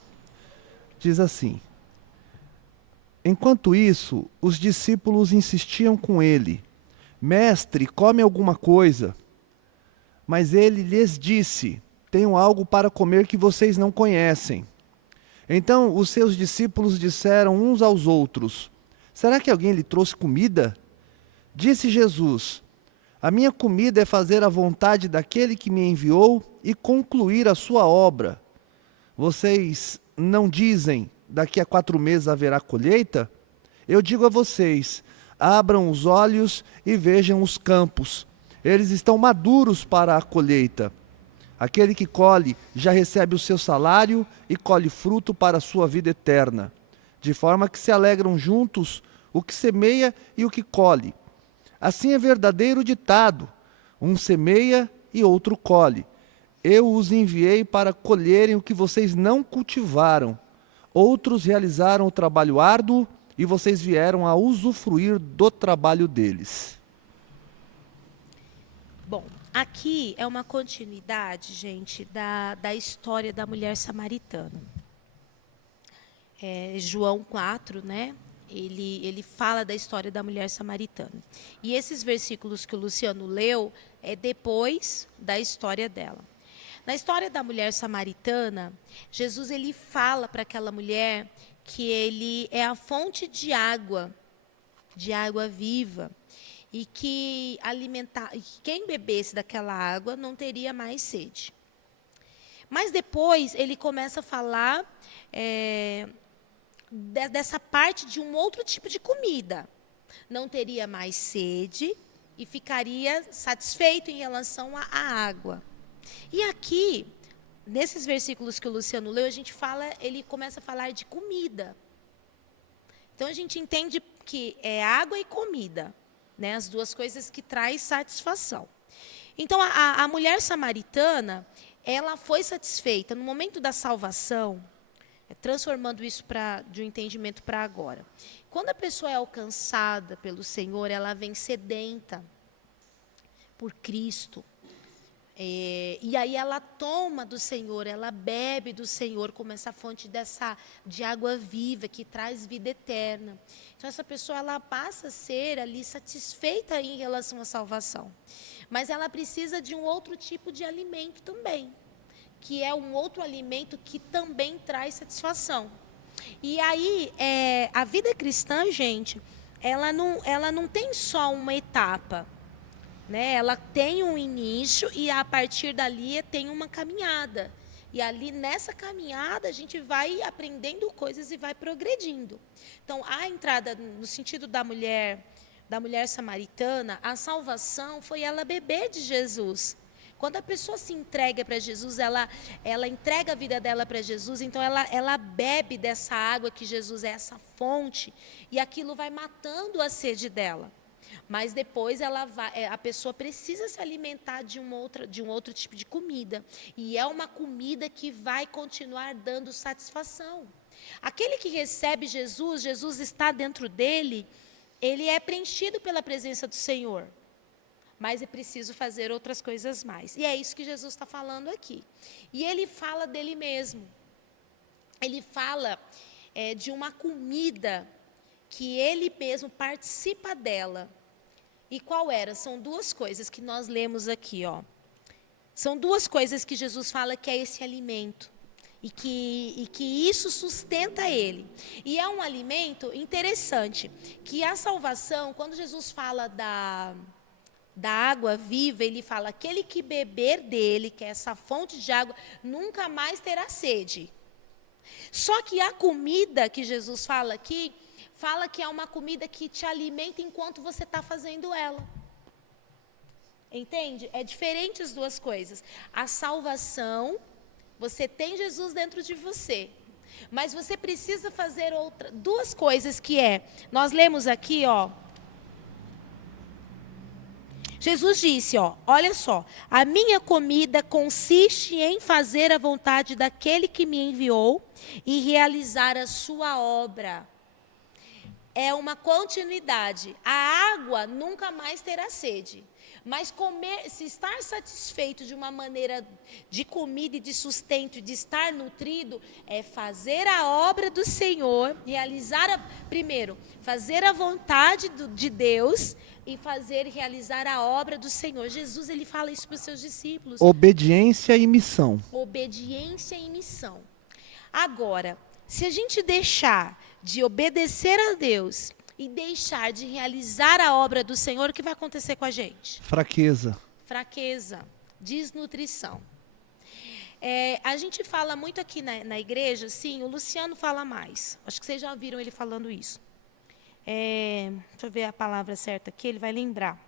Diz assim: enquanto isso, os discípulos insistiam com ele: Mestre, come alguma coisa. Mas ele lhes disse: tenho algo para comer que vocês não conhecem. Então os seus discípulos disseram uns aos outros: será que alguém lhe trouxe comida? Disse Jesus: a minha comida é fazer a vontade daquele que me enviou e concluir a sua obra. Vocês não dizem: daqui a 4 meses haverá colheita? Eu digo a vocês: abram os olhos e vejam os campos. Eles estão maduros para a colheita. Aquele que colhe já recebe o seu salário e colhe fruto para a sua vida eterna. De forma que se alegram juntos o que semeia e o que colhe. Assim é verdadeiro o ditado: um semeia e outro colhe. Eu os enviei para colherem o que vocês não cultivaram. Outros realizaram o trabalho árduo e vocês vieram a usufruir do trabalho deles. Bom, aqui é uma continuidade, gente, da história da mulher samaritana. João 4, né? Ele fala da história da mulher samaritana. E esses versículos que o Luciano leu é depois da história dela. Na história da mulher samaritana, Jesus ele fala para aquela mulher que ele é a fonte de água viva. E que quem bebesse daquela água não teria mais sede. Mas depois ele começa a falar dessa parte de um outro tipo de comida. Não teria mais sede e ficaria satisfeito em relação à água. E aqui, nesses versículos que o Luciano leu, ele começa a falar de comida. Então a gente entende que é água e comida. Né, as duas coisas que traz satisfação. Então, a mulher samaritana, ela foi satisfeita no momento da salvação, transformando isso de um entendimento para agora. Quando a pessoa é alcançada pelo Senhor, ela vem sedenta por Cristo. E aí ela toma do Senhor, ela bebe do Senhor como essa fonte de água viva que traz vida eterna. Então essa pessoa ela passa a ser ali satisfeita em relação à salvação. Mas ela precisa de um outro tipo de alimento também, que é um outro alimento que também traz satisfação. E aí a vida cristã, gente, ela não tem só uma etapa. Né? Ela tem um início e a partir dali tem uma caminhada. E ali nessa caminhada a gente vai aprendendo coisas e vai progredindo. Então, a entrada no sentido da mulher samaritana, a salvação foi ela beber de Jesus. Quando a pessoa se entrega para Jesus, ela entrega a vida dela para Jesus, então ela bebe dessa água que Jesus é essa fonte, e aquilo vai matando a sede dela. Mas depois a pessoa precisa se alimentar de um outro tipo de comida. E é uma comida que vai continuar dando satisfação. Aquele que recebe Jesus, Jesus está dentro dele, ele é preenchido pela presença do Senhor. Mas é preciso fazer outras coisas mais. E é isso que Jesus está falando aqui. E ele fala dele mesmo. Ele fala de uma comida que ele mesmo participa dela. E qual era? São duas coisas que nós lemos aqui, ó. São duas coisas que Jesus fala que é esse alimento. E que isso sustenta ele. E é um alimento interessante, que a salvação, quando Jesus fala da água viva, ele fala, aquele que beber dele, que é essa fonte de água, nunca mais terá sede. Só que a comida que Jesus fala aqui, fala que é uma comida que te alimenta enquanto você está fazendo ela. Entende? É diferente as duas coisas. A salvação, você tem Jesus dentro de você. Mas você precisa fazer duas coisas que nós lemos aqui, ó. Jesus disse, ó, olha só, a minha comida consiste em fazer a vontade daquele que me enviou e realizar a sua obra. É uma continuidade. A água nunca mais terá sede. Mas se estar satisfeito de uma maneira de comida e de sustento, de estar nutrido, é fazer a obra do Senhor, primeiro, fazer a vontade de Deus e realizar a obra do Senhor. Jesus, ele fala isso para os seus discípulos. Obediência e missão. Obediência e missão. Agora, se a gente deixar de obedecer a Deus e deixar de realizar a obra do Senhor, o que vai acontecer com a gente? Fraqueza. Fraqueza, desnutrição. A gente fala muito aqui na igreja, sim, o Luciano fala mais. Acho que vocês já viram ele falando isso. Deixa eu ver a palavra certa aqui, ele vai lembrar.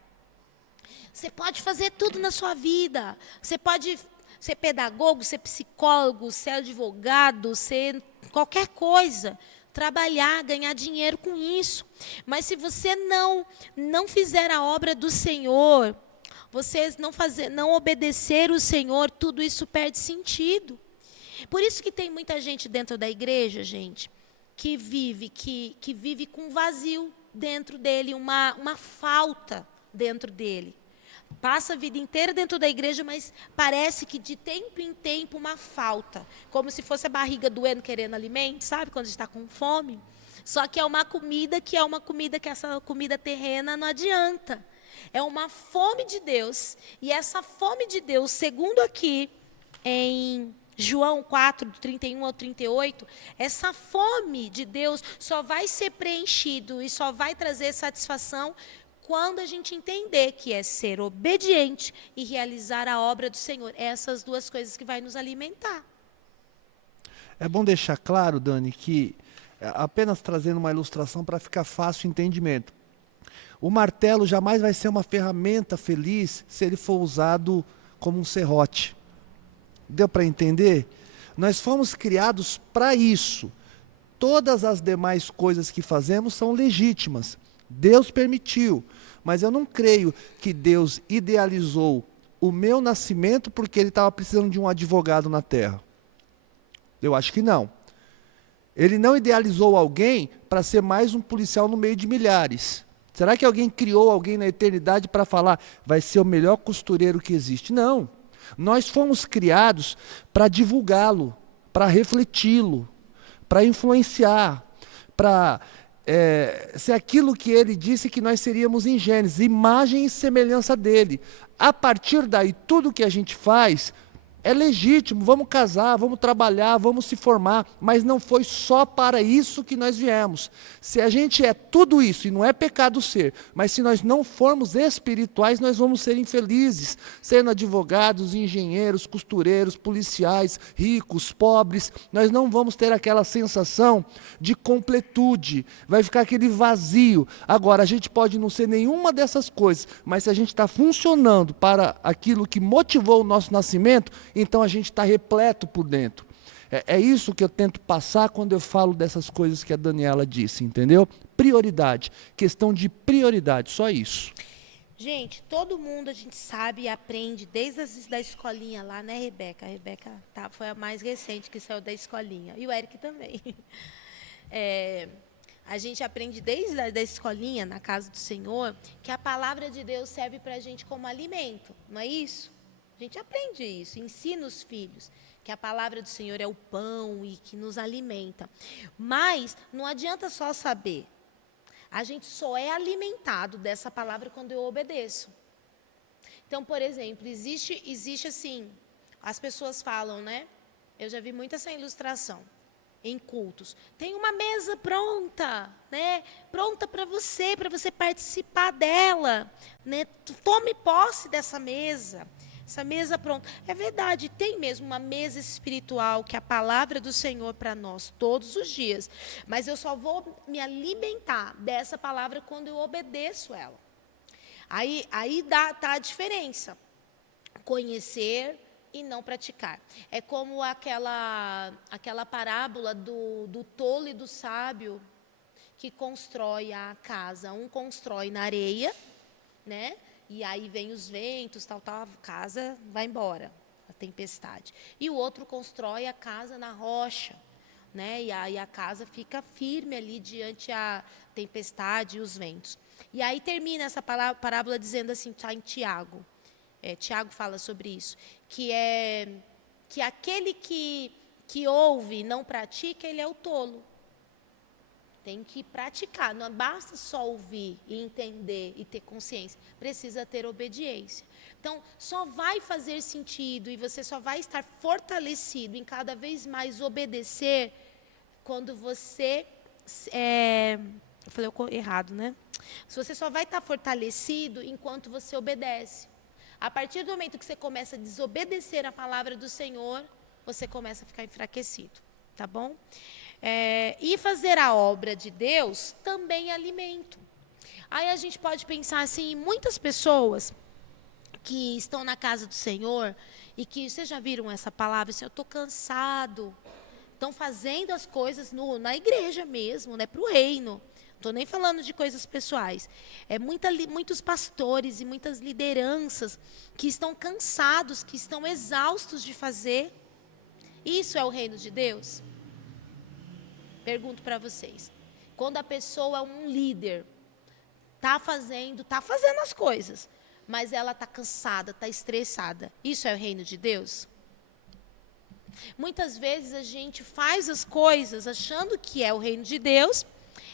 Você pode fazer tudo na sua vida. Você pode ser pedagogo, ser psicólogo, ser advogado, ser qualquer coisa. Trabalhar, ganhar dinheiro com isso. Mas se você não fizer a obra do Senhor, você não obedecer o Senhor, tudo isso perde sentido. Por isso que tem muita gente dentro da igreja, gente, que vive com vazio dentro dele, uma falta dentro dele. Passa a vida inteira dentro da igreja, mas parece que de tempo em tempo uma falta. Como se fosse a barriga doendo, querendo alimento, sabe? Quando está com fome. Só que é uma comida que essa comida terrena não adianta. É uma fome de Deus. E essa fome de Deus, segundo aqui em João 4, do 31 ao 38, essa fome de Deus só vai ser preenchido e só vai trazer satisfação quando a gente entender que é ser obediente e realizar a obra do Senhor. Essas duas coisas que vai nos alimentar. É bom deixar claro, Dani, que apenas trazendo uma ilustração para ficar fácil o entendimento. O martelo jamais vai ser uma ferramenta feliz se ele for usado como um serrote. Deu para entender? Nós fomos criados para isso. Todas as demais coisas que fazemos são legítimas. Deus permitiu, mas eu não creio que Deus idealizou o meu nascimento porque ele estava precisando de um advogado na terra. Eu acho que não. Ele não idealizou alguém para ser mais um policial no meio de milhares. Será que alguém criou alguém na eternidade para falar, vai ser o melhor costureiro que existe? Não. Nós fomos criados para divulgá-lo, para refleti-lo, para influenciar, para ser aquilo que ele disse que nós seríamos em Gênesis, imagem e semelhança dele. A partir daí, tudo que a gente faz É legítimo, vamos casar, vamos trabalhar, vamos se formar, mas não foi só para isso que nós viemos. Se a gente é tudo isso, e não é pecado ser, mas se nós não formos espirituais, nós vamos ser infelizes, sendo advogados, engenheiros, costureiros, policiais, ricos, pobres, nós não vamos ter aquela sensação de completude, vai ficar aquele vazio. Agora, a gente pode não ser nenhuma dessas coisas, mas se a gente está funcionando para aquilo que motivou o nosso nascimento, então a gente está repleto por dentro. É isso que eu tento passar quando eu falo dessas coisas que a Daniela disse, entendeu? Prioridade, questão de prioridade, só isso. Gente, todo mundo a gente sabe e aprende desde da escolinha lá, né, Rebeca? A Rebeca foi a mais recente que saiu da escolinha. E o Eric também. A gente aprende desde da escolinha, na casa do Senhor, que a palavra de Deus serve para a gente como alimento, não é isso? A gente aprende isso, ensina os filhos, que a palavra do Senhor é o pão e que nos alimenta. Mas não adianta só saber. A gente só é alimentado dessa palavra quando eu obedeço. Então, por exemplo, existe assim, as pessoas falam, né? Eu já vi muito essa ilustração em cultos. Tem uma mesa pronta, né? Pronta para você participar dela, né? Tome posse dessa mesa. Essa mesa pronta. É verdade, tem mesmo uma mesa espiritual que é a palavra do Senhor para nós todos os dias. Mas eu só vou me alimentar dessa palavra quando eu obedeço ela. Aí tá a diferença. Conhecer e não praticar. É como aquela parábola do tolo e do sábio que constrói a casa. Um constrói na areia, né? E aí vem os ventos, tal, a casa vai embora, a tempestade. E o outro constrói a casa na rocha, né? E aí a casa fica firme ali diante a tempestade e os ventos. E aí termina essa parábola dizendo assim, está em Tiago. Tiago fala sobre isso, que aquele que ouve e não pratica, ele é o tolo. Tem que praticar, não basta só ouvir e entender e ter consciência, precisa ter obediência. Então, só vai fazer sentido e você só vai estar fortalecido em cada vez mais obedecer quando você... eu falei errado, né? Você só vai estar fortalecido enquanto você obedece. A partir do momento que você começa a desobedecer a palavra do Senhor, você começa a ficar enfraquecido, tá bom? E fazer a obra de Deus também é alimento. Aí a gente pode pensar assim, em muitas pessoas que estão na casa do Senhor e que, vocês já viram essa palavra, assim, eu estou cansado. Estão fazendo as coisas na igreja mesmo, né, para o reino. Não estou nem falando de coisas pessoais. Muitos pastores e muitas lideranças que estão cansados, que estão exaustos de fazer. Isso é o reino de Deus? Pergunto para vocês. Quando a pessoa é um líder, está fazendo as coisas, mas ela está cansada, está estressada. Isso é o reino de Deus? Muitas vezes a gente faz as coisas achando que é o reino de Deus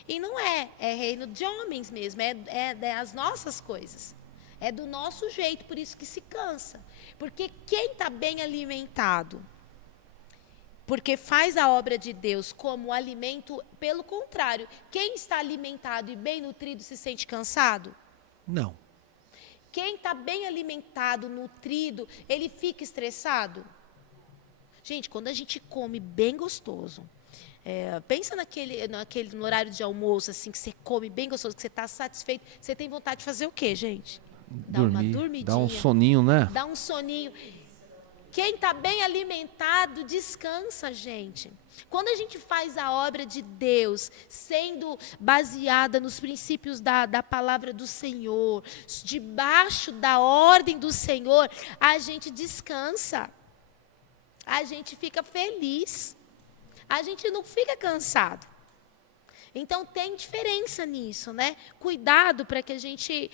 e não é. É reino de homens mesmo, é as nossas coisas. É do nosso jeito, por isso que se cansa. Porque quem está bem alimentado, porque faz a obra de Deus como alimento, pelo contrário, quem está alimentado e bem nutrido se sente cansado? Não. Quem está bem alimentado, nutrido, ele fica estressado? Gente, quando a gente come bem gostoso, pensa no horário de almoço, assim, que você come bem gostoso, que você está satisfeito, você tem vontade de fazer o quê, gente? Dar uma dormidinha. Dá um soninho, né? Dá um soninho. Quem está bem alimentado, descansa, gente. Quando a gente faz a obra de Deus, sendo baseada nos princípios da palavra do Senhor, debaixo da ordem do Senhor, a gente descansa. A gente fica feliz. A gente não fica cansado. Então, tem diferença nisso, né? Cuidado para que a gente...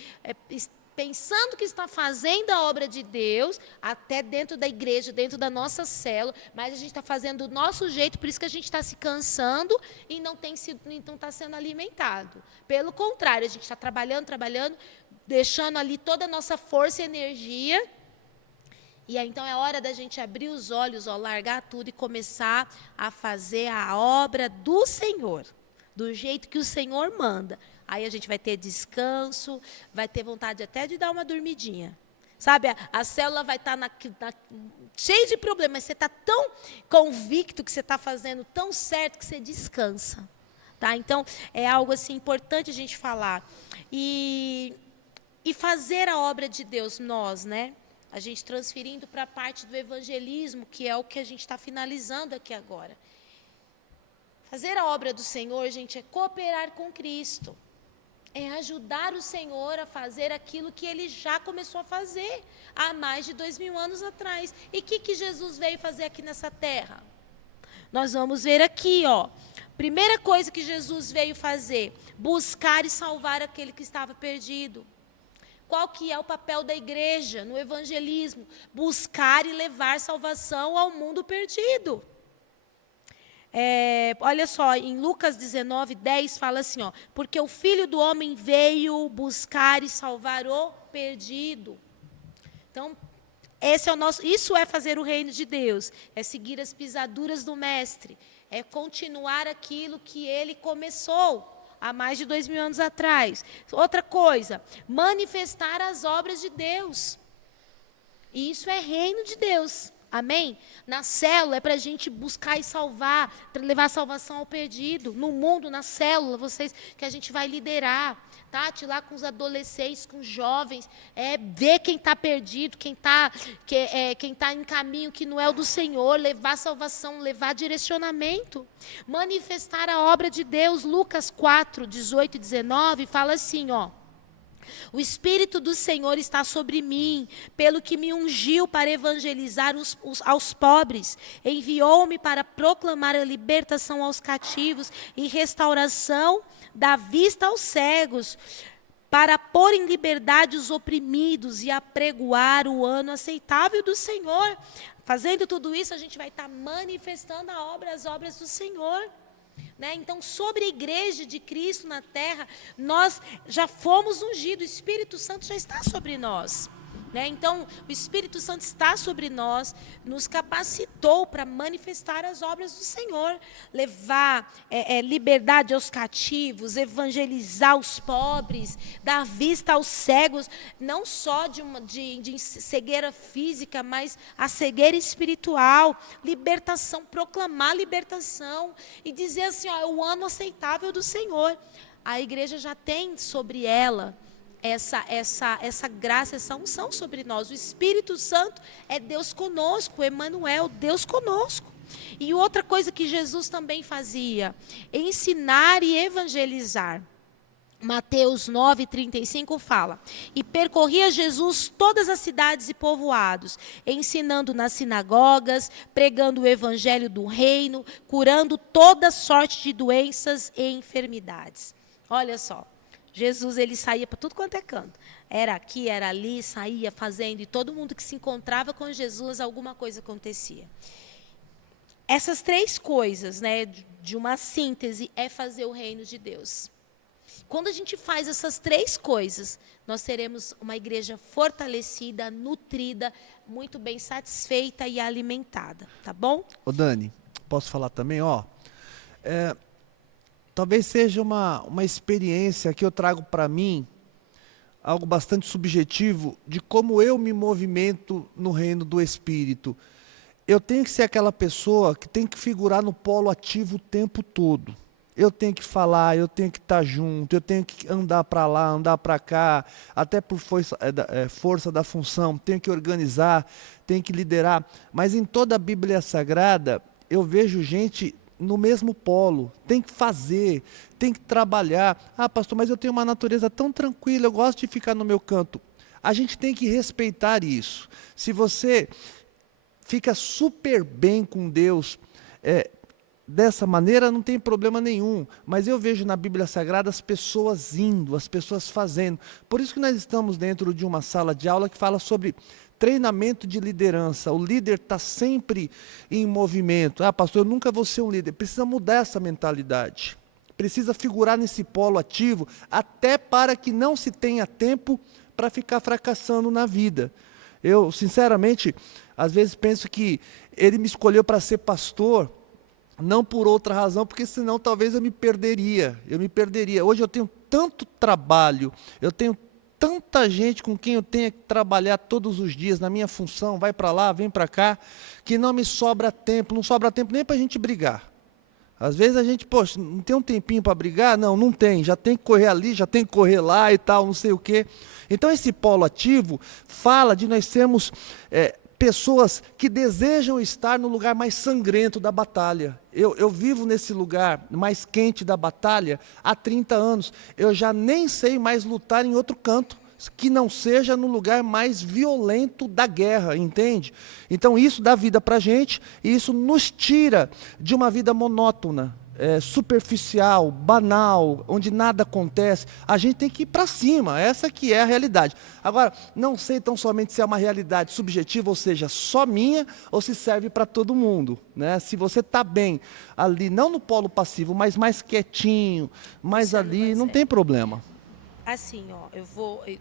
pensando que está fazendo a obra de Deus, até dentro da igreja, dentro da nossa célula, mas a gente está fazendo do nosso jeito, por isso que a gente está se cansando e não está sendo alimentado. Pelo contrário, a gente está trabalhando, deixando ali toda a nossa força e energia, E aí, então é hora da gente abrir os olhos, ó, largar tudo e começar a fazer a obra do Senhor, do jeito que o Senhor manda. Aí a gente vai ter descanso, vai ter vontade até de dar uma dormidinha. Sabe, a célula vai estar cheia de problemas, mas você está tão convicto que você está fazendo tão certo que você descansa. Tá? Então, é algo assim importante a gente falar. E fazer a obra de Deus, nós, né? A gente transferindo para a parte do evangelismo, que é o que a gente está finalizando aqui agora. Fazer a obra do Senhor, gente, é cooperar com Cristo. É ajudar o Senhor a fazer aquilo que Ele já começou a fazer há mais de 2000 anos atrás. E o que Jesus veio fazer aqui nessa terra? Nós vamos ver aqui, ó. Primeira coisa que Jesus veio fazer, buscar e salvar aquele que estava perdido. Qual que é o papel da igreja no evangelismo? Buscar e levar salvação ao mundo perdido. Olha só, em Lucas 19, 10 fala assim, ó, porque o Filho do Homem veio buscar e salvar o perdido. Então, esse é o nosso, isso é fazer o reino de Deus, é seguir as pisaduras do Mestre, é continuar aquilo que ele começou há mais de 2000 anos atrás. Outra coisa, manifestar as obras de Deus. E isso é reino de Deus. Amém? Na célula é para a gente buscar e salvar, levar salvação ao perdido. No mundo, na célula, vocês que a gente vai liderar, tá? Lá com os adolescentes, com os jovens, ver quem está perdido, quem tá em caminho que não é o do Senhor, levar salvação, levar direcionamento, manifestar a obra de Deus. Lucas 4, 18 e 19 fala assim, ó. O Espírito do Senhor está sobre mim, pelo que me ungiu para evangelizar aos pobres. Enviou-me para proclamar a libertação aos cativos e restauração da vista aos cegos, para pôr em liberdade os oprimidos e apregoar o ano aceitável do Senhor. Fazendo tudo isso, a gente vai estar manifestando as obras do Senhor. Né? Então, sobre a igreja de Cristo na terra, nós já fomos ungidos, o Espírito Santo já está sobre nós. Né? Então, o Espírito Santo está sobre nós, nos capacitou para manifestar as obras do Senhor, levar liberdade aos cativos, evangelizar os pobres, dar vista aos cegos, não só de cegueira física, mas a cegueira espiritual, libertação, proclamar libertação e dizer assim, ó, é o ano aceitável do Senhor. A igreja já tem sobre ela essa graça, essa unção sobre nós. O Espírito Santo é Deus conosco, Emmanuel, Deus conosco. E outra coisa que Jesus também fazia, ensinar e evangelizar. Mateus 9:35 fala, e percorria Jesus todas as cidades e povoados, ensinando nas sinagogas, pregando o evangelho do reino, curando toda sorte de doenças e enfermidades. Olha só. Jesus, ele saía para tudo quanto é canto. Era aqui, era ali, saía fazendo. E todo mundo que se encontrava com Jesus, alguma coisa acontecia. Essas três coisas, né, de uma síntese, é fazer o reino de Deus. Quando a gente faz essas três coisas, nós teremos uma igreja fortalecida, nutrida, muito bem satisfeita e alimentada. Tá bom? Ô Dani, posso falar também? Ó, talvez seja uma experiência que eu trago para mim, algo bastante subjetivo, de como eu me movimento no reino do Espírito. Eu tenho que ser aquela pessoa que tem que figurar no polo ativo o tempo todo. Eu tenho que falar, eu tenho que estar junto, eu tenho que andar para lá, andar para cá, até por força da função, tenho que organizar, tenho que liderar. Mas em toda a Bíblia Sagrada, eu vejo gente no mesmo polo, tem que fazer, tem que trabalhar. Ah, pastor, mas eu tenho uma natureza tão tranquila, eu gosto de ficar no meu canto. A gente tem que respeitar isso. Se você fica super bem com Deus, dessa maneira não tem problema nenhum, mas eu vejo na Bíblia Sagrada as pessoas indo, as pessoas fazendo. Por isso que nós estamos dentro de uma sala de aula que fala sobre treinamento de liderança. O líder está sempre em movimento. Ah, pastor, eu nunca vou ser um líder. Precisa mudar essa mentalidade. Precisa figurar nesse polo ativo, até para que não se tenha tempo para ficar fracassando na vida. Eu, sinceramente, às vezes penso que ele me escolheu para ser pastor, não por outra razão, porque senão talvez eu me perderia. Eu me perderia. Hoje eu tenho tanto trabalho, eu tenho tanta gente com quem eu tenho que trabalhar todos os dias na minha função, vai para lá, vem para cá, que não me sobra tempo, não sobra tempo nem para a gente brigar. Às vezes a gente, poxa, não tem um tempinho para brigar? Não, não tem, já tem que correr ali, já tem que correr lá e tal, não sei o quê. Então esse polo ativo fala de nós sermos pessoas que desejam estar no lugar mais sangrento da batalha. Eu vivo nesse lugar mais quente da batalha há 30 anos. Eu já nem sei mais lutar em outro canto, que não seja no lugar mais violento da guerra, entende? Então isso dá vida para a gente e isso nos tira de uma vida monótona, superficial, banal, onde nada acontece. A gente tem que ir para cima, essa que é a realidade. Agora, não sei tão somente se é uma realidade subjetiva, ou seja, só minha, ou se serve para todo mundo, né? Se você está bem ali, não no polo passivo, mas mais quietinho, mais ali, não tem problema. Assim, ó, eu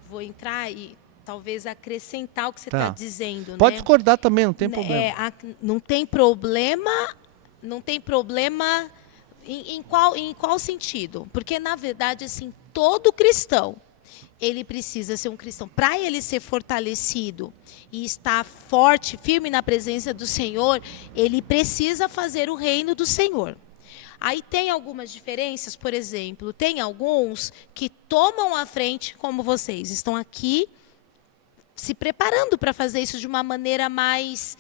vou entrar e talvez acrescentar o que você está dizendo, Pode né? discordar também, não tem problema. Não tem problema, não tem problema em qual sentido? Porque, na verdade, assim, todo cristão, ele precisa ser um cristão. Para ele ser fortalecido e estar forte, firme na presença do Senhor, ele precisa fazer o reino do Senhor. Aí tem algumas diferenças, por exemplo, tem alguns que tomam a frente, como vocês, estão aqui se preparando para fazer isso de uma maneira mais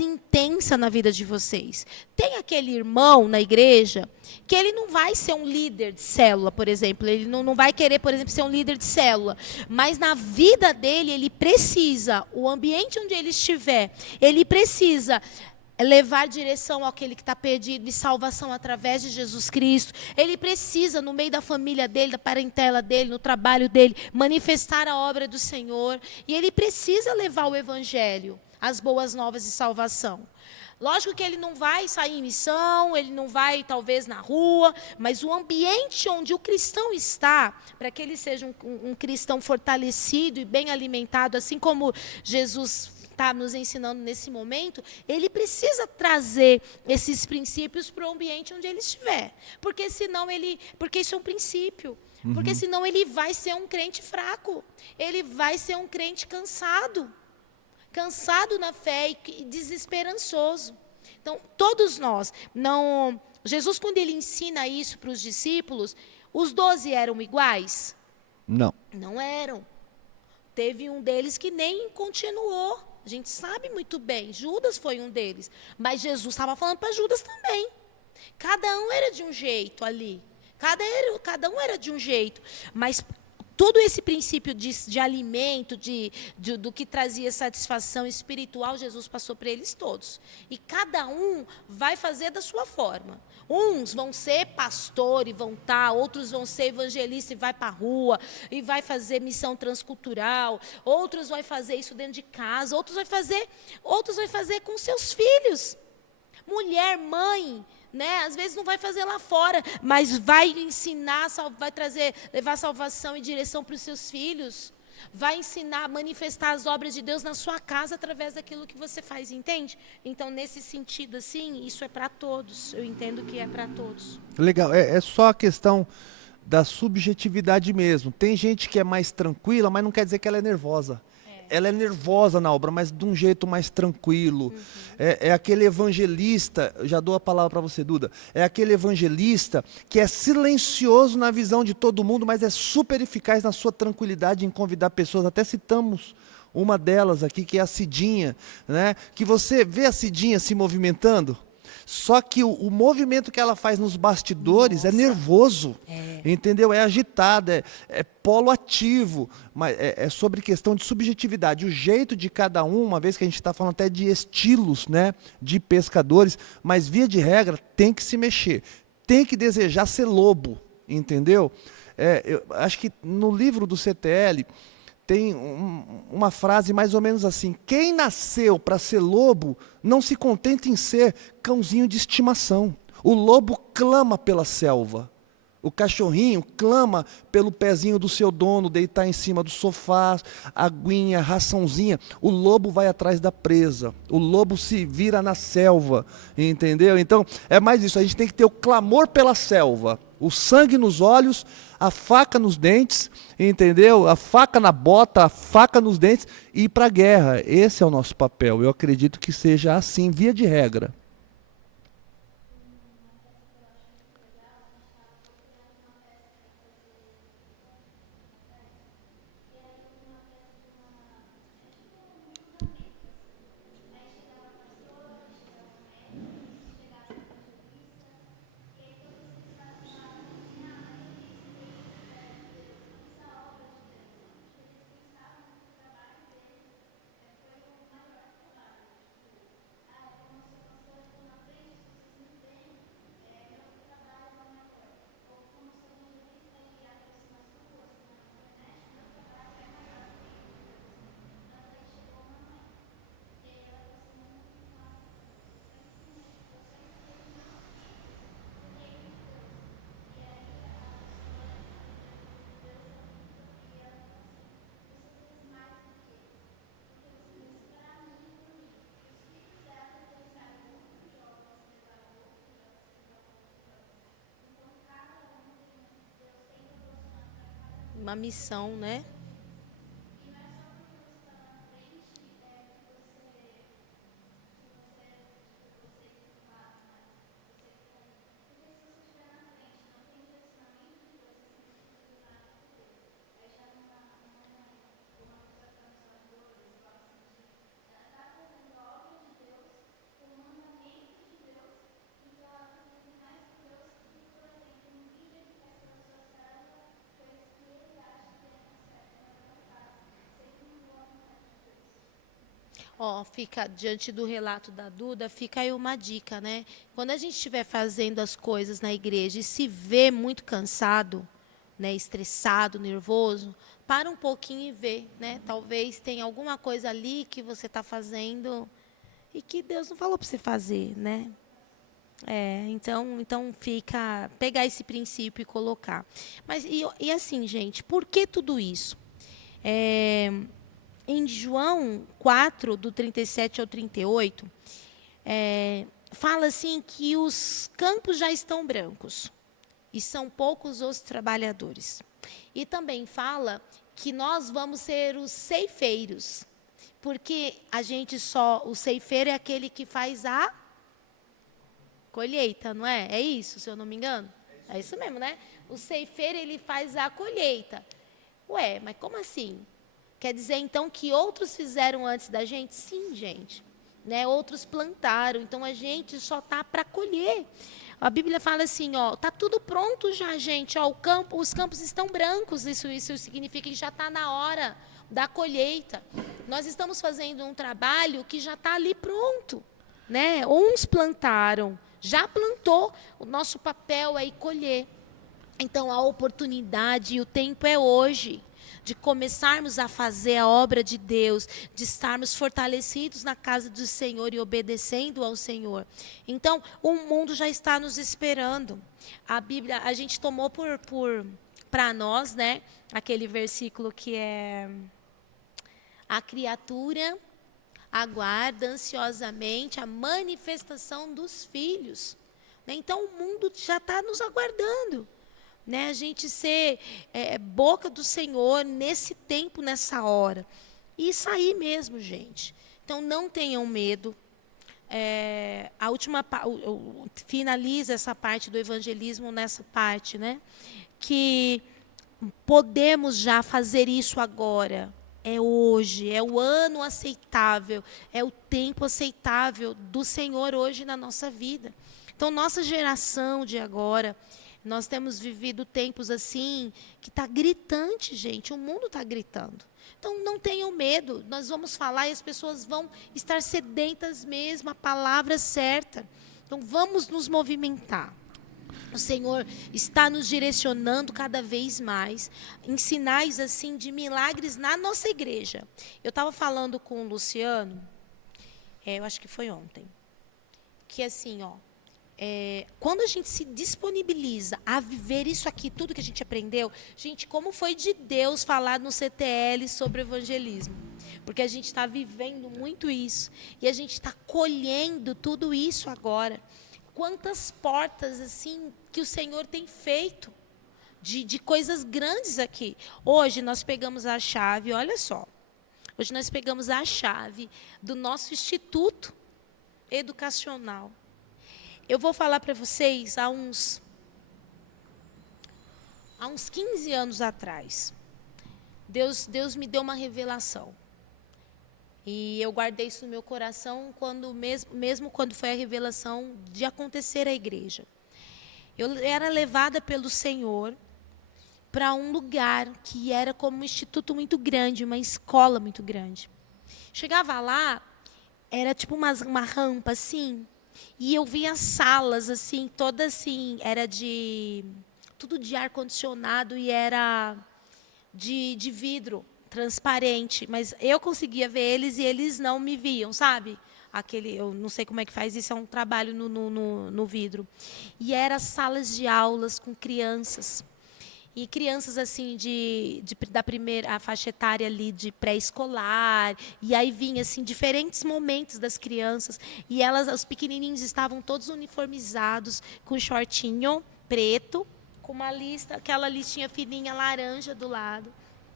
intensa na vida de vocês. Tem aquele irmão na igreja que ele não vai ser um líder de célula, por exemplo, ele não vai querer, por exemplo, ser um líder de célula, mas na vida dele ele precisa, o ambiente onde ele estiver, ele precisa levar direção àquele que está perdido e salvação através de Jesus Cristo. Ele precisa, no meio da família dele, da parentela dele, no trabalho dele, manifestar a obra do Senhor. E ele precisa levar o evangelho, as boas novas de salvação. Lógico que ele não vai sair em missão, ele não vai, talvez, na rua, mas o ambiente onde o cristão está, para que ele seja um cristão fortalecido e bem alimentado, assim como Jesus está nos ensinando nesse momento, ele precisa trazer esses princípios para o ambiente onde ele estiver. Porque senão porque isso é um princípio. Porque senão ele vai ser um crente fraco. Ele vai ser um crente cansado. Cansado na fé e desesperançoso. Então, todos nós, Jesus, quando ele ensina isso para os discípulos, os 12 eram iguais? Não. Não eram. Teve um deles que nem continuou. A gente sabe muito bem, Judas foi um deles. Mas Jesus estava falando para Judas também. Cada um era de um jeito ali. Cada um era de um jeito. Mas todo esse princípio de alimento, do que trazia satisfação espiritual, Jesus passou para eles todos. E cada um vai fazer da sua forma. Uns vão ser pastor e vão estar, outros vão ser evangelista e vai para a rua, e vai fazer missão transcultural, outros vão fazer isso dentro de casa, outros vão fazer com seus filhos. Mulher, mãe, né? Às vezes não vai fazer lá fora, mas vai ensinar, levar salvação e direção para os seus filhos. Vai ensinar, manifestar as obras de Deus na sua casa através daquilo que você faz, entende? Então, nesse sentido, assim, isso é para todos. Eu entendo que é para todos. Legal, é só a questão da subjetividade mesmo. Tem gente que é mais tranquila, mas não quer dizer que ela é nervosa. Ela é nervosa na obra, mas de um jeito mais tranquilo. É aquele evangelista, já dou a palavra para você, Duda, é aquele evangelista que é silencioso na visão de todo mundo, mas é super eficaz na sua tranquilidade em convidar pessoas. Até citamos uma delas aqui, que é a Cidinha, né? Que você vê a Cidinha se movimentando, só que o movimento que ela faz nos bastidores é nervoso, entendeu? É agitada, é polo ativo, mas é sobre questão de subjetividade. O jeito de cada um, uma vez que a gente está falando até de estilos, né, de pescadores, mas via de regra tem que se mexer, tem que desejar ser lobo, entendeu? Eu acho que no livro do CTL tem uma frase mais ou menos assim: quem nasceu para ser lobo não se contenta em ser cãozinho de estimação. O lobo clama pela selva. O cachorrinho clama pelo pezinho do seu dono, deitar em cima do sofá, aguinha, raçãozinha. O lobo vai atrás da presa. O lobo se vira na selva, entendeu? Então, é mais isso. A gente tem que ter o clamor pela selva. O sangue nos olhos, a faca nos dentes, entendeu? A faca na bota, a faca nos dentes e ir para a guerra. Esse é o nosso papel. Eu acredito que seja assim, via de regra. Uma missão, né? Ó, fica diante do relato da Duda, fica aí uma dica, né? Quando a gente estiver fazendo as coisas na igreja e se vê muito cansado, né, estressado, nervoso, para um pouquinho e vê, né? Talvez tenha alguma coisa ali que você está fazendo e que Deus não falou para você fazer, né? Então fica pegar esse princípio e colocar. Mas e assim, gente, por que tudo isso? Em João 4, do 37 ao 38, fala assim que os campos já estão brancos e são poucos os trabalhadores. E também fala que nós vamos ser os ceifeiros, porque o ceifeiro é aquele que faz a colheita, não é? É isso, se eu não me engano? É isso mesmo, né? O ceifeiro, ele faz a colheita. Ué, mas como assim? Quer dizer, então, que outros fizeram antes da gente? Sim, gente. Né? Outros plantaram, então a gente só está para colher. A Bíblia fala assim, ó, tá tudo pronto já, gente. Ó, os campos estão brancos, isso significa que já está na hora da colheita. Nós estamos fazendo um trabalho que já está ali pronto. Né? Uns plantaram, já plantou, o nosso papel é ir colher. Então, a oportunidade e o tempo é hoje de começarmos a fazer a obra de Deus, de estarmos fortalecidos na casa do Senhor e obedecendo ao Senhor. Então, o mundo já está nos esperando. A Bíblia, a gente tomou para nós, né, aquele versículo que é: a criatura aguarda ansiosamente a manifestação dos filhos. Então, o mundo já está nos aguardando. Né, a gente ser boca do Senhor nesse tempo, nessa hora. E sair mesmo, gente. Então, não tenham medo. Finaliza essa parte do evangelismo nessa parte, né? Que podemos já fazer isso agora. É hoje, é o ano aceitável, é o tempo aceitável do Senhor hoje na nossa vida. Então, nossa geração de agora, nós temos vivido tempos assim, que está gritante, gente. O mundo está gritando. Então, não tenham medo. Nós vamos falar e as pessoas vão estar sedentas mesmo, a palavra certa. Então, vamos nos movimentar. O Senhor está nos direcionando cada vez mais em sinais assim de milagres na nossa igreja. Eu estava falando com o Luciano, eu acho que foi ontem, que assim, ó, quando a gente se disponibiliza a viver isso aqui, tudo que a gente aprendeu, gente, como foi de Deus falar no CTL sobre evangelismo? Porque a gente está vivendo muito isso e a gente está colhendo tudo isso agora. Quantas portas assim que o Senhor tem feito de coisas grandes aqui. Hoje nós pegamos a chave, olha só. Hoje nós pegamos a chave do nosso instituto educacional. Eu vou falar para vocês há uns 15 anos atrás. Deus me deu uma revelação. E eu guardei isso no meu coração mesmo quando foi a revelação de acontecer a igreja. Eu era levada pelo Senhor para um lugar que era como um instituto muito grande, uma escola muito grande. Chegava lá, era tipo uma rampa assim, e eu via salas assim, todas assim, era tudo de ar condicionado e era de vidro transparente, mas eu conseguia ver eles e eles não me viam, sabe? Eu não sei como é que faz isso, é um trabalho no vidro. E eram salas de aulas com crianças. E crianças assim da primeira a faixa etária ali de pré-escolar, e aí vinha assim diferentes momentos das crianças, e os pequenininhos estavam todos uniformizados com shortinho preto, com aquela listinha fininha laranja do lado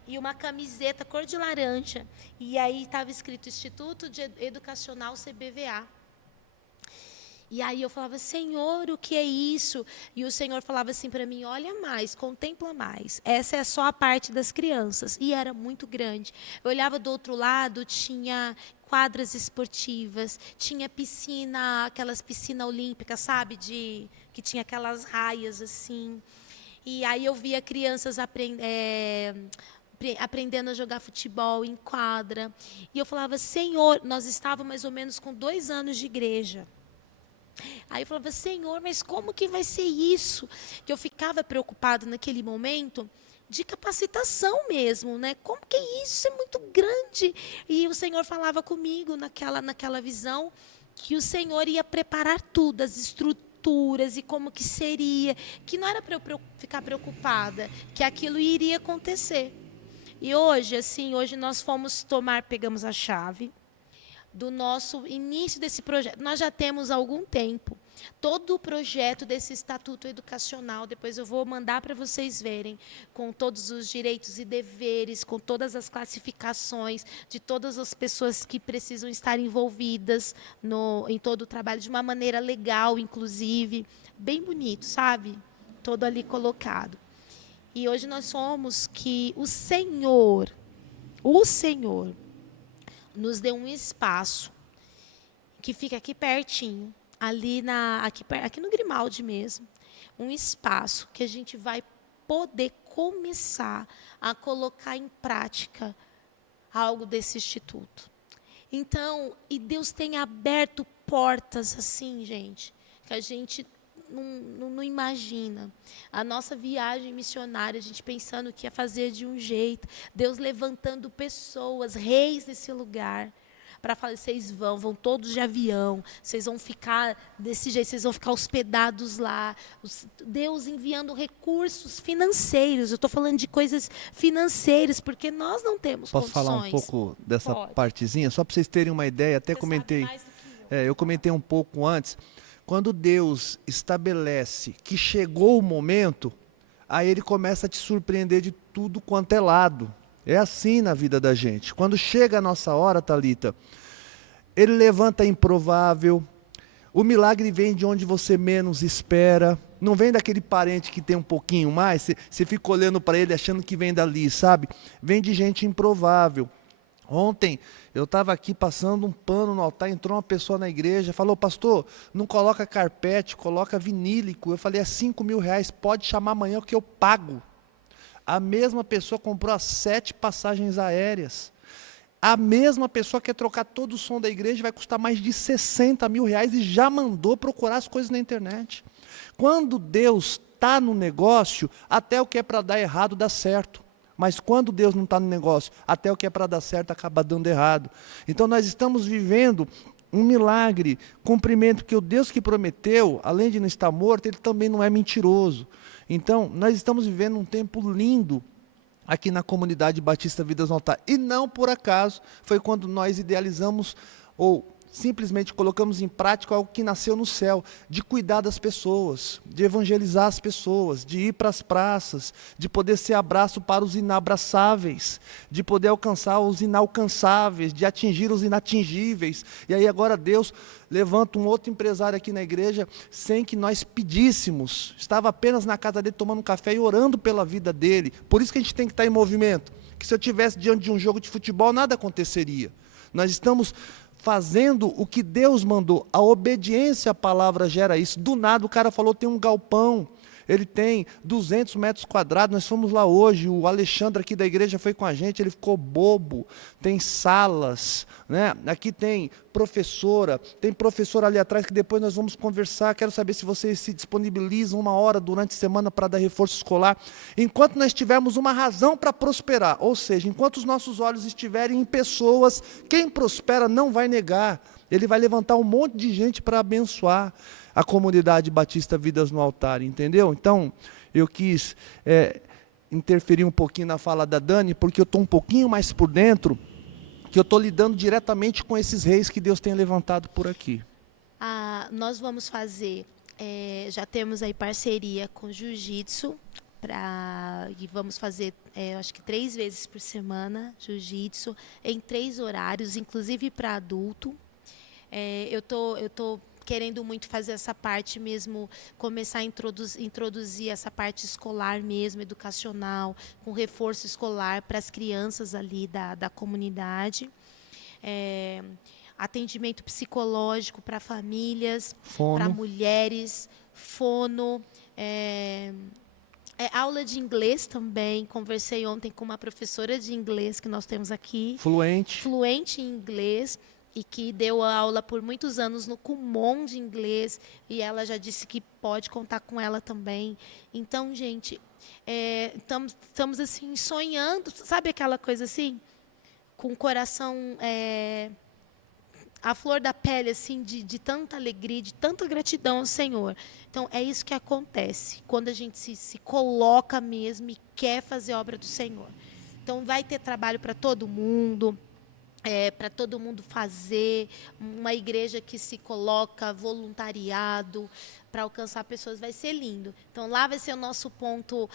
e uma camiseta cor de laranja, e aí estava escrito Instituto Educacional CBVA. E aí eu falava, Senhor, o que é isso? E o Senhor falava assim para mim, olha mais, contempla mais. Essa é só a parte das crianças. E era muito grande. Eu olhava do outro lado, tinha quadras esportivas, tinha piscina, aquelas piscinas olímpicas, sabe? Que tinha aquelas raias assim. E aí eu via crianças aprendendo a jogar futebol em quadra. E eu falava, Senhor, nós estávamos mais ou menos com 2 anos de igreja. Aí eu falava, Senhor, mas como que vai ser isso? Que eu ficava preocupada naquele momento de capacitação mesmo, né? Como que é isso? Isso é muito grande. E o Senhor falava comigo naquela visão que o Senhor ia preparar tudo, as estruturas e como que seria, que não era para eu ficar preocupada, que aquilo iria acontecer. E hoje nós pegamos a chave do nosso início desse projeto. Nós já temos há algum tempo todo o projeto desse estatuto educacional, depois eu vou mandar para vocês verem, com todos os direitos e deveres, com todas as classificações de todas as pessoas que precisam estar envolvidas em todo o trabalho, de uma maneira legal, inclusive, bem bonito, sabe? Todo ali colocado. E hoje nós somos que o Senhor nos deu um espaço que fica aqui pertinho, aqui no Grimaldi mesmo, um espaço que a gente vai poder começar a colocar em prática algo desse instituto. Então, e Deus tem aberto portas assim, gente, que a gente não imagina. A nossa viagem missionária, a gente pensando que ia fazer de um jeito, Deus levantando pessoas, reis nesse lugar, para falar, vocês vão todos de avião, vocês vão ficar desse jeito, vocês vão ficar hospedados lá. Deus enviando recursos financeiros, eu estou falando de coisas financeiras, porque nós não temos condições. Posso falar um pouco dessa partezinha? Só para vocês terem uma ideia, até comentei, eu comentei um pouco antes. Quando Deus estabelece que chegou o momento, aí Ele começa a te surpreender de tudo quanto é lado. É assim na vida da gente. Quando chega a nossa hora, Thalita, Ele levanta improvável, o milagre vem de onde você menos espera, não vem daquele parente que tem um pouquinho mais, você fica olhando para ele achando que vem dali, sabe? Vem de gente improvável. Ontem eu estava aqui passando um pano no altar, entrou uma pessoa na igreja, falou, pastor, não coloca carpete, coloca vinílico. Eu falei, é R$5.000, pode chamar amanhã que eu pago. A mesma pessoa comprou as 7 passagens aéreas. A mesma pessoa quer trocar todo o som da igreja, vai custar mais de R$60.000 e já mandou procurar as coisas na internet. Quando Deus está no negócio, até o que é para dar errado dá certo. Mas quando Deus não está no negócio, até o que é para dar certo acaba dando errado. Então nós estamos vivendo um milagre, cumprimento, porque o Deus que prometeu, além de não estar morto, ele também não é mentiroso. Então, nós estamos vivendo um tempo lindo aqui na comunidade Batista Vidas no Altar. E não por acaso foi quando nós idealizamos ou simplesmente colocamos em prática algo que nasceu no céu, de cuidar das pessoas, de evangelizar as pessoas, de ir para as praças, de poder ser abraço para os inabraçáveis, de poder alcançar os inalcançáveis, de atingir os inatingíveis. E aí agora Deus levanta um outro empresário aqui na igreja, sem que nós pedíssemos, estava apenas na casa dele tomando um café e orando pela vida dele. Por isso que a gente tem que estar em movimento, que se eu estivesse diante de um jogo de futebol, nada aconteceria. Nós estamos fazendo o que Deus mandou. A obediência à palavra gera isso. Do nada o cara falou, tem um galpão, ele tem 200 metros quadrados, nós fomos lá hoje, o Alexandre aqui da igreja foi com a gente, ele ficou bobo, tem salas, né? Aqui tem professora ali atrás que depois nós vamos conversar, quero saber se vocês se disponibilizam 1 hora durante a semana para dar reforço escolar, enquanto nós tivermos uma razão para prosperar, ou seja, enquanto os nossos olhos estiverem em pessoas, quem prospera não vai negar, ele vai levantar um monte de gente para abençoar a comunidade Batista Vidas no Altar, entendeu? Então, eu quis interferir um pouquinho na fala da Dani, porque eu estou um pouquinho mais por dentro, que eu estou lidando diretamente com esses reis que Deus tem levantado por aqui. Nós vamos fazer, já temos aí parceria com Jiu-Jitsu, e vamos fazer, acho que 3 vezes por semana, Jiu-Jitsu, em 3 horários, inclusive para adulto. Eu tô querendo muito fazer essa parte mesmo, começar a introduzir essa parte escolar mesmo, educacional, com reforço escolar para as crianças ali da comunidade. Atendimento psicológico para famílias, para mulheres, fono, aula de inglês também. Conversei ontem com uma professora de inglês que nós temos aqui. Fluente em inglês. E que deu aula por muitos anos no Kumon de inglês, e ela já disse que pode contar com ela também. Então, gente, estamos assim, sonhando, sabe aquela coisa assim? Com o coração a flor da pele, assim, de tanta alegria, de tanta gratidão ao Senhor. Então, é isso que acontece, quando a gente se coloca mesmo e quer fazer a obra do Senhor. Então, vai ter trabalho para todo mundo, para todo mundo fazer, uma igreja que se coloca, voluntariado, para alcançar pessoas, vai ser lindo. Então, lá vai ser o nosso ponto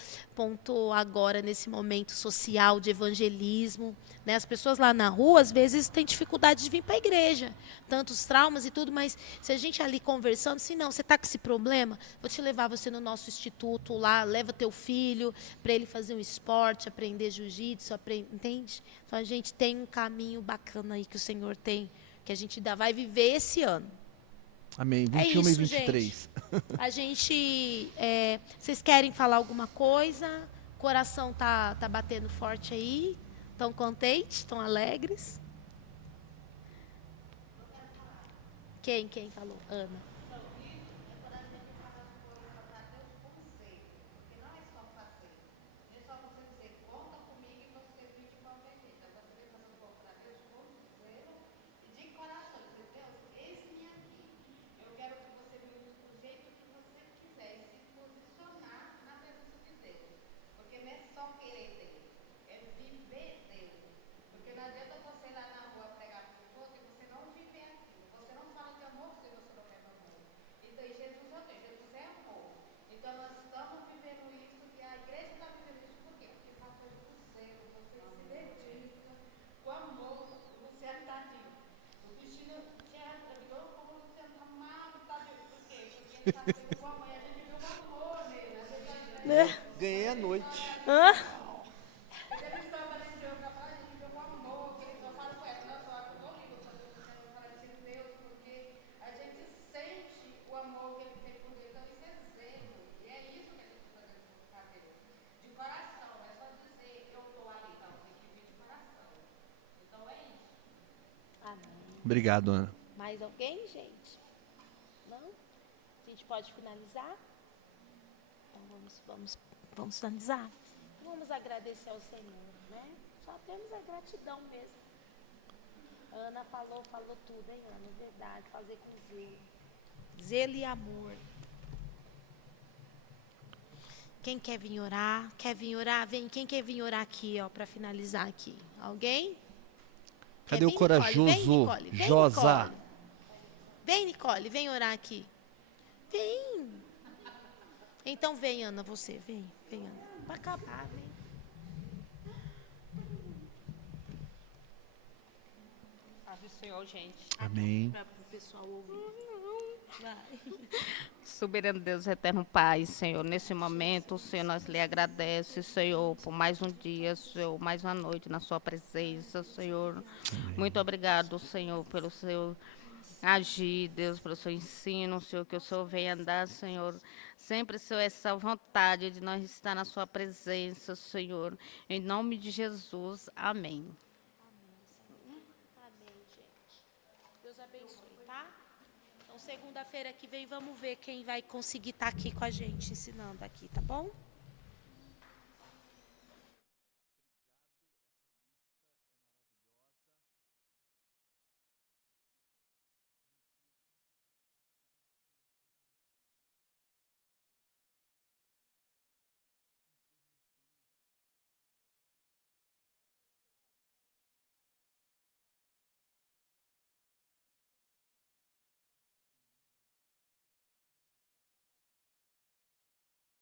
agora, nesse momento social de evangelismo. Né? As pessoas lá na rua, às vezes, têm dificuldade de vir para a igreja. Tantos traumas e tudo, mas se a gente ali conversando, se não, você está com esse problema, vou te levar você no nosso instituto lá, leva teu filho para ele fazer um esporte, aprender jiu-jitsu, entende? Então, a gente tem um caminho bacana aí que o Senhor tem, que a gente ainda vai viver esse ano. Amém. 21 e 23. Gente. A gente... vocês querem falar alguma coisa? O coração tá batendo forte aí? Estão contentes? Estão alegres? Quem falou? Ana. Ganhei a noite. Obrigado, Ana. Mais alguém, gente? Não? A gente pode finalizar? Então vamos finalizar. Vamos agradecer ao Senhor, né? Só temos a gratidão mesmo. Ana falou tudo, hein, Ana? É verdade, fazer com zelo. Zelo e amor. Quem quer vir orar? Quer vir orar? Vem. Quem quer vir orar aqui, ó, para finalizar aqui? Alguém? Cadê Quer o vir, Nicole? Vem, corajoso Nicole. Vem, Josá? Nicole. Vem, Nicole. Vem orar aqui. Vem. Então vem, Ana, você. Vem, Ana. Para acabar, vem. Paz do Senhor, gente. Amém. Para o pessoal ouvir. Vai. Soberano Deus, eterno Pai, Senhor, nesse momento, Senhor, nós lhe agradecemos, Senhor, por mais um dia, Senhor, mais uma noite na sua presença, Senhor. Muito obrigado, Senhor, pelo seu agir, Deus, pelo seu ensino, Senhor, que o Senhor venha andar, Senhor. Sempre, Senhor, essa vontade de nós estar na sua presença, Senhor. Em nome de Jesus, amém. Amém, gente. Deus abençoe, tá? Então, segunda-feira que vem, vamos ver quem vai conseguir estar aqui com a gente, ensinando aqui, tá bom?